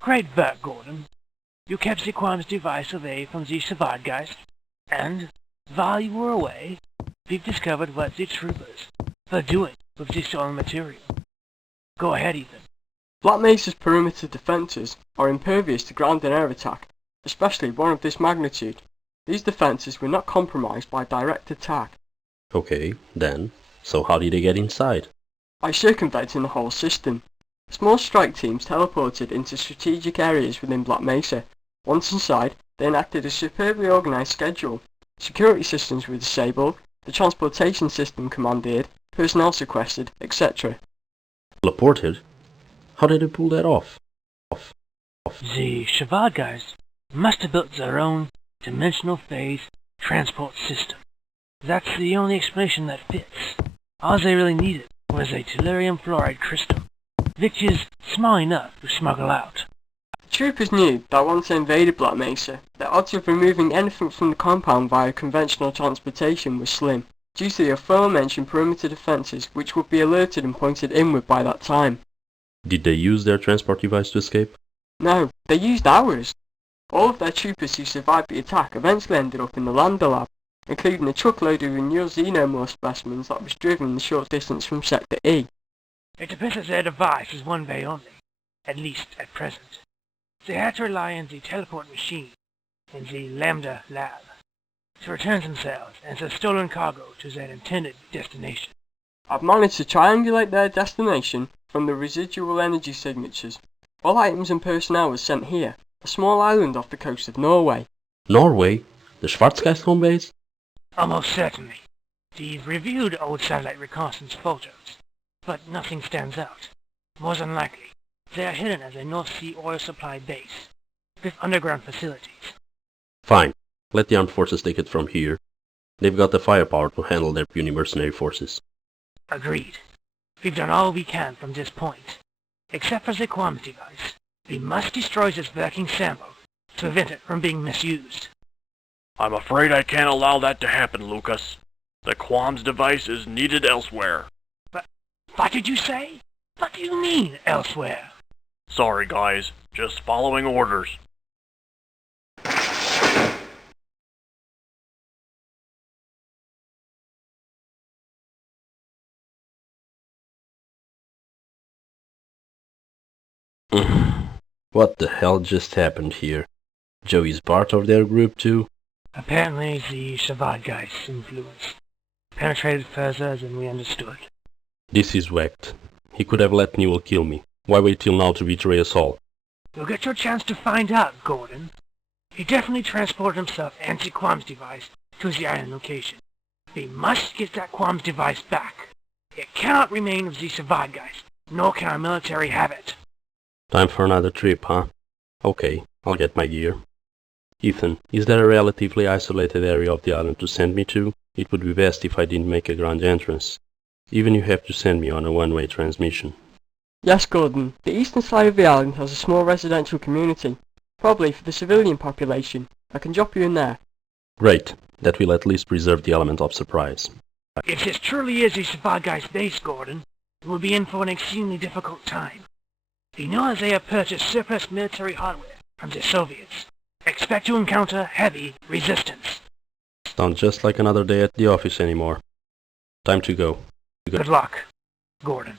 Great work, Gordon. You kept the Quam's device away from the Savardgeist, and, while you were away, we've discovered what the troopers were doing with the stolen material. Go ahead, Ethan. Black Mesa's perimeter defences are impervious to ground and air attack, especially one of this magnitude. These defences were not compromised by direct attack. Okay, then, so how did they get inside? By circumventing the whole system. Small strike teams teleported into strategic areas within Black Mesa. Once inside, they enacted a superbly organised schedule. Security systems were disabled, the transportation system commandeered, personnel sequestered, etc. Teleported? How did they pull that off? The Savardgeist must have built their own dimensional phase transport system. That's the only explanation that fits. All they really needed was a tellurium fluoride crystal, which is small enough to smuggle out. The troopers knew that once they invaded Black Mesa, the odds of removing anything from the compound via conventional transportation were slim, due to the aforementioned perimeter defences which would be alerted and pointed inward by that time. Did they use their transport device to escape? No, they used ours. All of their troopers who survived the attack eventually ended up in the Lander Lab, including a truckload of renewal xenomorph specimens that was driven the short distance from Sector E. It appears that their device is one way only, at least at present. They had to rely on the teleport machine in the Lambda Lab to return themselves and the stolen cargo to their intended destination. I've managed to triangulate their destination from the residual energy signatures. All items and personnel was sent here, a small island off the coast of Norway. Norway? The Schwarzgeist home base? Almost certainly. We've reviewed old satellite reconnaissance photos, but nothing stands out. More than likely, they are hidden as a North Sea oil supply base, with underground facilities. Fine. Let the armed forces take it from here. They've got the firepower to handle their puny mercenary forces. Agreed. We've done all we can from this point. Except for the Quam's device, we must destroy this working sample to prevent it from being misused. I'm afraid I can't allow that to happen, Lucas. The Quam's device is needed elsewhere. But what did you say? What do you mean, elsewhere? Sorry, guys. Just following orders. What the hell just happened here? Joey's part of their group too? Apparently the Savardgeist's influence penetrated further than we understood. This is whacked. He could have let Newell kill me. Why wait till now to betray us all? You'll get your chance to find out, Gordon. He definitely transported himself and the Quam's device to the island location. We must get that Quam's device back. It cannot remain with the Savardgeist, nor can our military have it. Time for another trip, huh? Okay, I'll get my gear. Ethan, is there a relatively isolated area of the island to send me to? It would be best if I didn't make a ground entrance. Even you have to send me on a one-way transmission. Yes, Gordon. The eastern side of the island has a small residential community, probably for the civilian population. I can drop you in there. Great. That will at least preserve the element of surprise. If this truly is the Savardgeist base, Gordon, we'll be in for an extremely difficult time. We know that they have purchased surplus military hardware from the Soviets. Expect to encounter heavy resistance. Sounds just like another day at the office anymore. Time to go. Good luck, Gordon.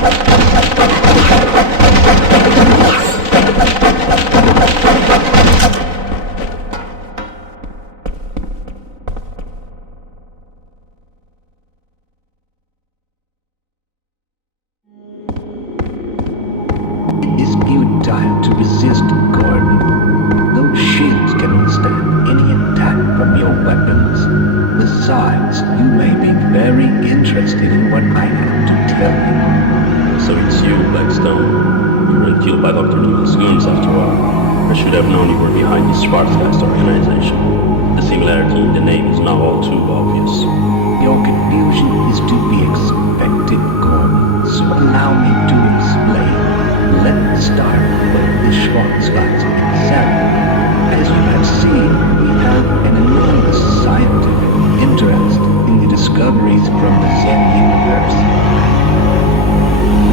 It is futile to resist, Gordon. Those shields can withstand any attack from your weapons. Besides, you may be very interested in what I have to tell you. So it's you, Blackstone. You weren't killed by Dr. Newell's goons after all. I should have known you were behind this Schwarzgeist organization. The similarity in the name is now all too obvious. Your confusion is to be expected, Gordon, so allow me to explain. Let's start with the Schwarzgeist itself. As you have seen, we have an enormous scientific interest in the discoveries from the Zen universe.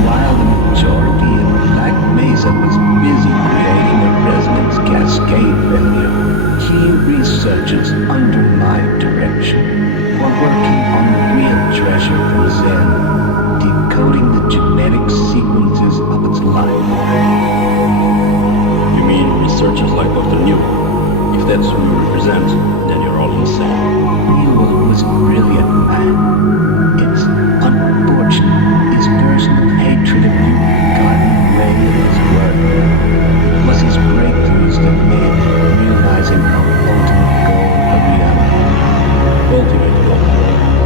While the majority of Black Mesa was busy creating a resonance cascade failure, key researchers under my direction were working on the real treasure from Zen, decoding the genetic sequences of its life. You mean researchers like Dr. Newell? If that's who you represent, then you're all insane. Newell was a brilliant man. It's unfortunate his personal hatred of you got in the way of his work. It was his breakthroughs that made him realizing our ultimate goal of reality. Ultimate goal?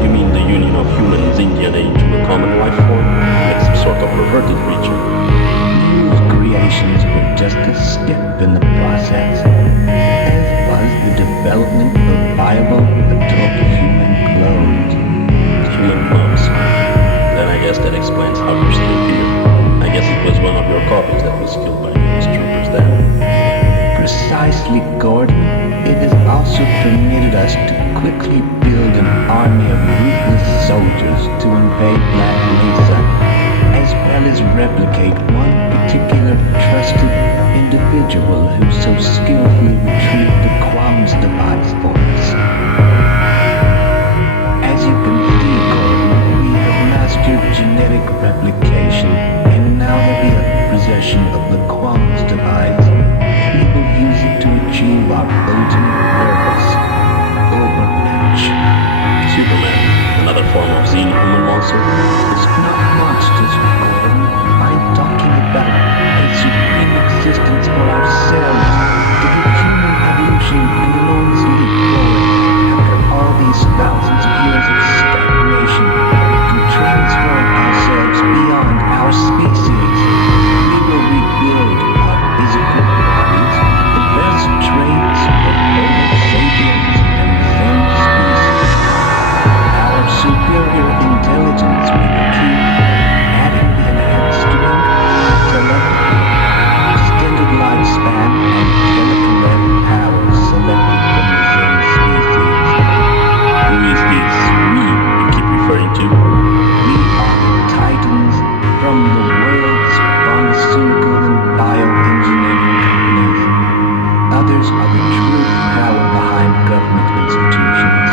You mean the union of humans' DNA into a common life form? Like some sort of perverted creature? Newell's creations were just a step in the process, as was the development of viable adult human clones. Human clones? Then I guess that explains how you're still here. I guess it was one of your copies that was killed by these troopers then. Precisely, Gordon. It has also permitted us to quickly build an army of ruthless soldiers to invade Black Mesa, as well as replicate one particular trusted individual who so skillfully retrieved the Quam's device for us. As you can see, Gordon, we have mastered genetic replication, and now that we have possession of the Quam's device, we will use it to achieve our ultimate purpose, overmatch. Superman, another form of Xen-human monster? It's not monsters, Gordon. I'm talking about a supreme existence for ourselves, to give human evolution an enormous leap forward after all these thousands of years of stagnation, to transform ourselves beyond our species. We will rebuild our physical bodies, the best traits of Homo sapiens and Zen species. Our superior intelligence we will keep, adding the enhanced strength, telepathy, extended lifespan, and telekinetic powers selected from the Zen species. Who is this we you keep referring to? We are the Titans from the world's pharmaceutical and bioengineering companies. Others are the true power behind government institutions.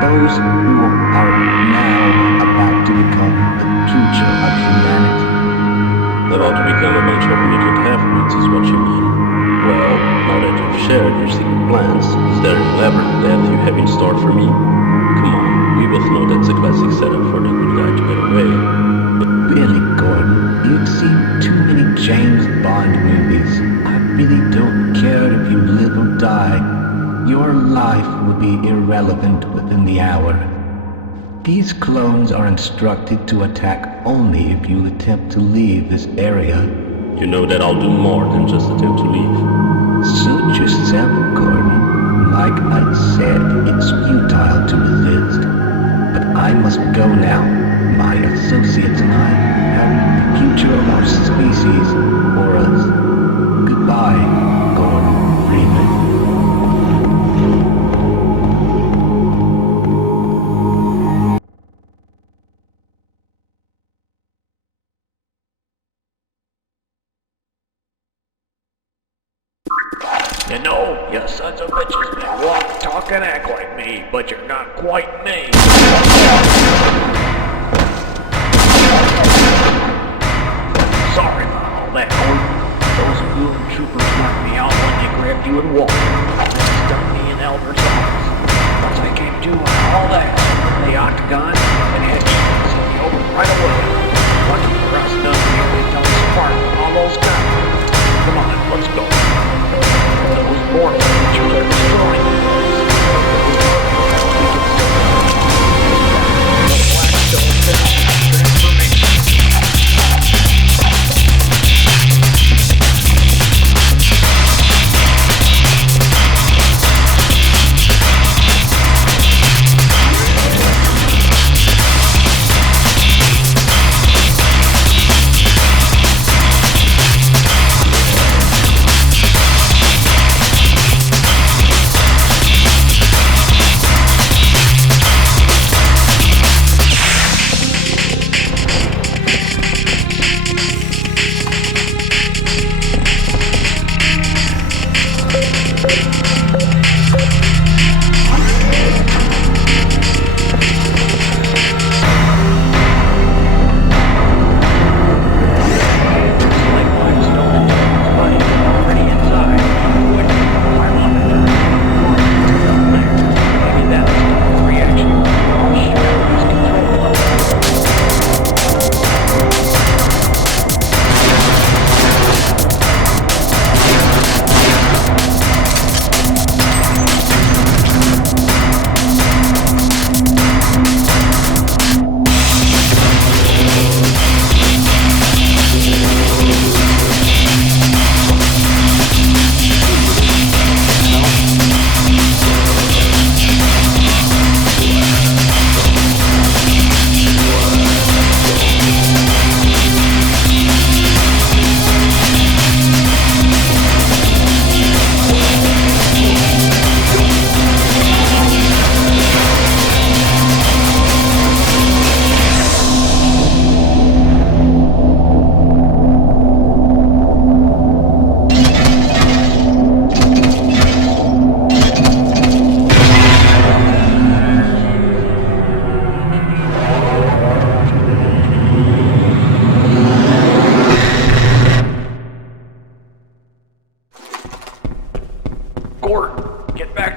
Those who are now about to become the future of humanity. About to become a bunch of mutant half-breeds is what you mean. Well, now that you've shared your secret plans, is there an elaborate death you have in store for me? Come on, we both know that's a classic setup for the good guy to get away. Really, Gordon, you've seen too many James Bond movies. I really don't care if you live or die. Your life will be irrelevant within the hour. These clones are instructed to attack only if you attempt to leave this area. You know that I'll do more than just attempt to leave. Suit yourself, Gordon. Like I said, it's futile to resist. But I must go now. My associates and I have the future of our species for us. Goodbye, Gordon Freeman. You know, you sons of bitches may walk, talk, and act like me, but you're not quite me. that, Gordon? Those goon troopers knocked me out when they grabbed you and Walt. And then stuck me in Albert's office. Once I came to and all that, in the octagon, and had you sent me over right away. What the rest done here, they tell us apart from all those guys. Come on, let's go. Those border creatures are destroying the place. Blackstone transformation.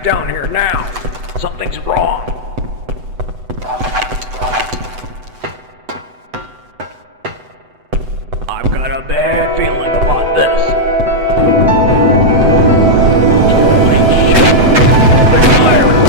Down here now. Something's wrong. I've got a bad feeling about this. Holy shit. They're firing.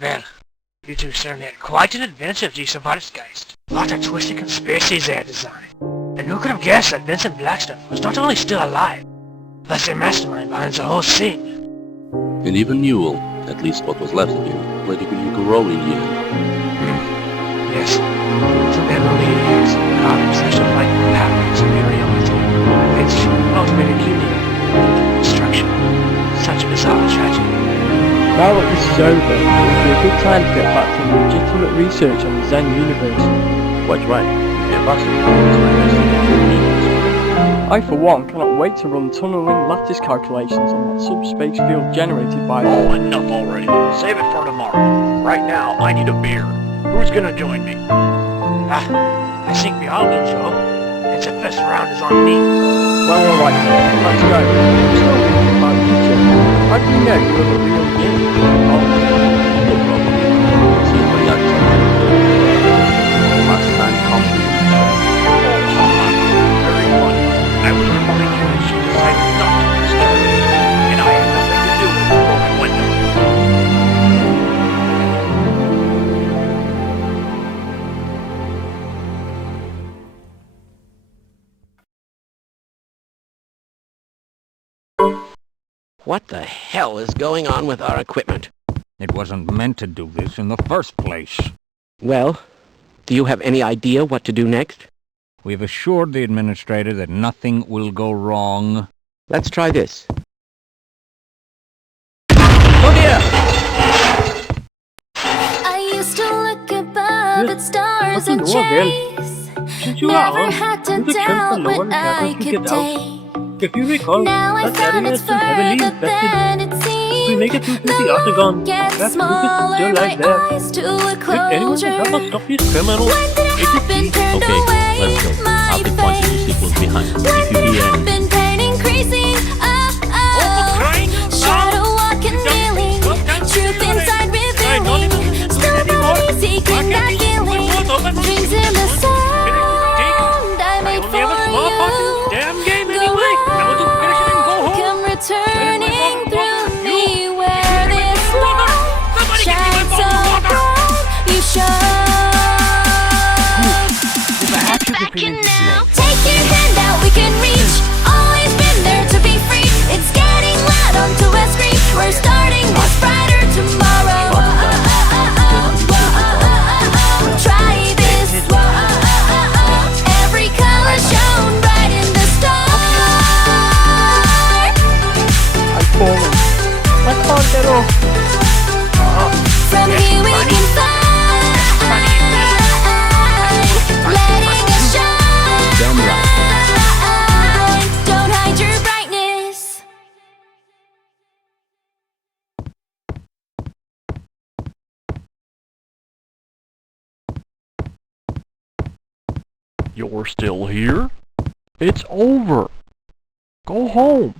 Well, you two certainly had quite an adventure, Geist. What a twisted conspiracy they had designed. And who could have guessed that Vincent Blackstone was not only still alive, but the mastermind behind the whole thing. And even Newell, at least what was left of him, played a critical role in the end. Yes, the memory is our obsession like power and superiority, which ultimately accumulated into destruction. Such bizarre tragedy. Now that this is over, it would be a good time to get back to legitimate research on the Zen universe. Quite right. Yeah, I, for one, cannot wait to run tunneling lattice calculations on that subspace field generated by... Oh, enough already. Save it for tomorrow. Right now, I need a beer. Who's gonna join me? I think we all will, Joe. It's the first round is on me. Well, alright, let's go. I'm still thinking about you, Joe. I How do you know you have a real game? Oh, no problem. See my accent. Last time Compton Very funny. I was reporting you that she decided not to disturb me, and I had nothing to do with the broken window. What the hell is going on with our equipment? It wasn't meant to do this in the first place. Well, do you have any idea what to do next? We've assured the administrator that nothing will go wrong. Let's try this. Oh dear! I used to look above at stars and chase. Never had to doubt what I could take. If you recall, Now I that found area it's is still heavily further than infested. it seemed. If we make it through the octagon, Get that group is smaller, still my like there. eyes to a If anyone can help closure. us stop these criminals, When did it happen? Turned Okay, away let's go. my I'll be pointing the face. sequence behind. When If you did it hear any. happen? Pain increasing. Shadow walking, kneeling. Truth inside revealing. Still not easy, get that feeling. Dreams in the sound I made for you. damn game Go anyway. Now we'll just finish it and go home. come returning through me where this light shines so bright. You shine. Take your hand out, we can reach. Always been there to be free. It's getting loud onto a screen. We're starting this brighter tomorrow. Try this. Every color shone bright in the stars. I'm falling. I can't get off. From here we can fly. Letting us shine. Damn right. Don't hide your brightness. You're still here? It's over. Go home.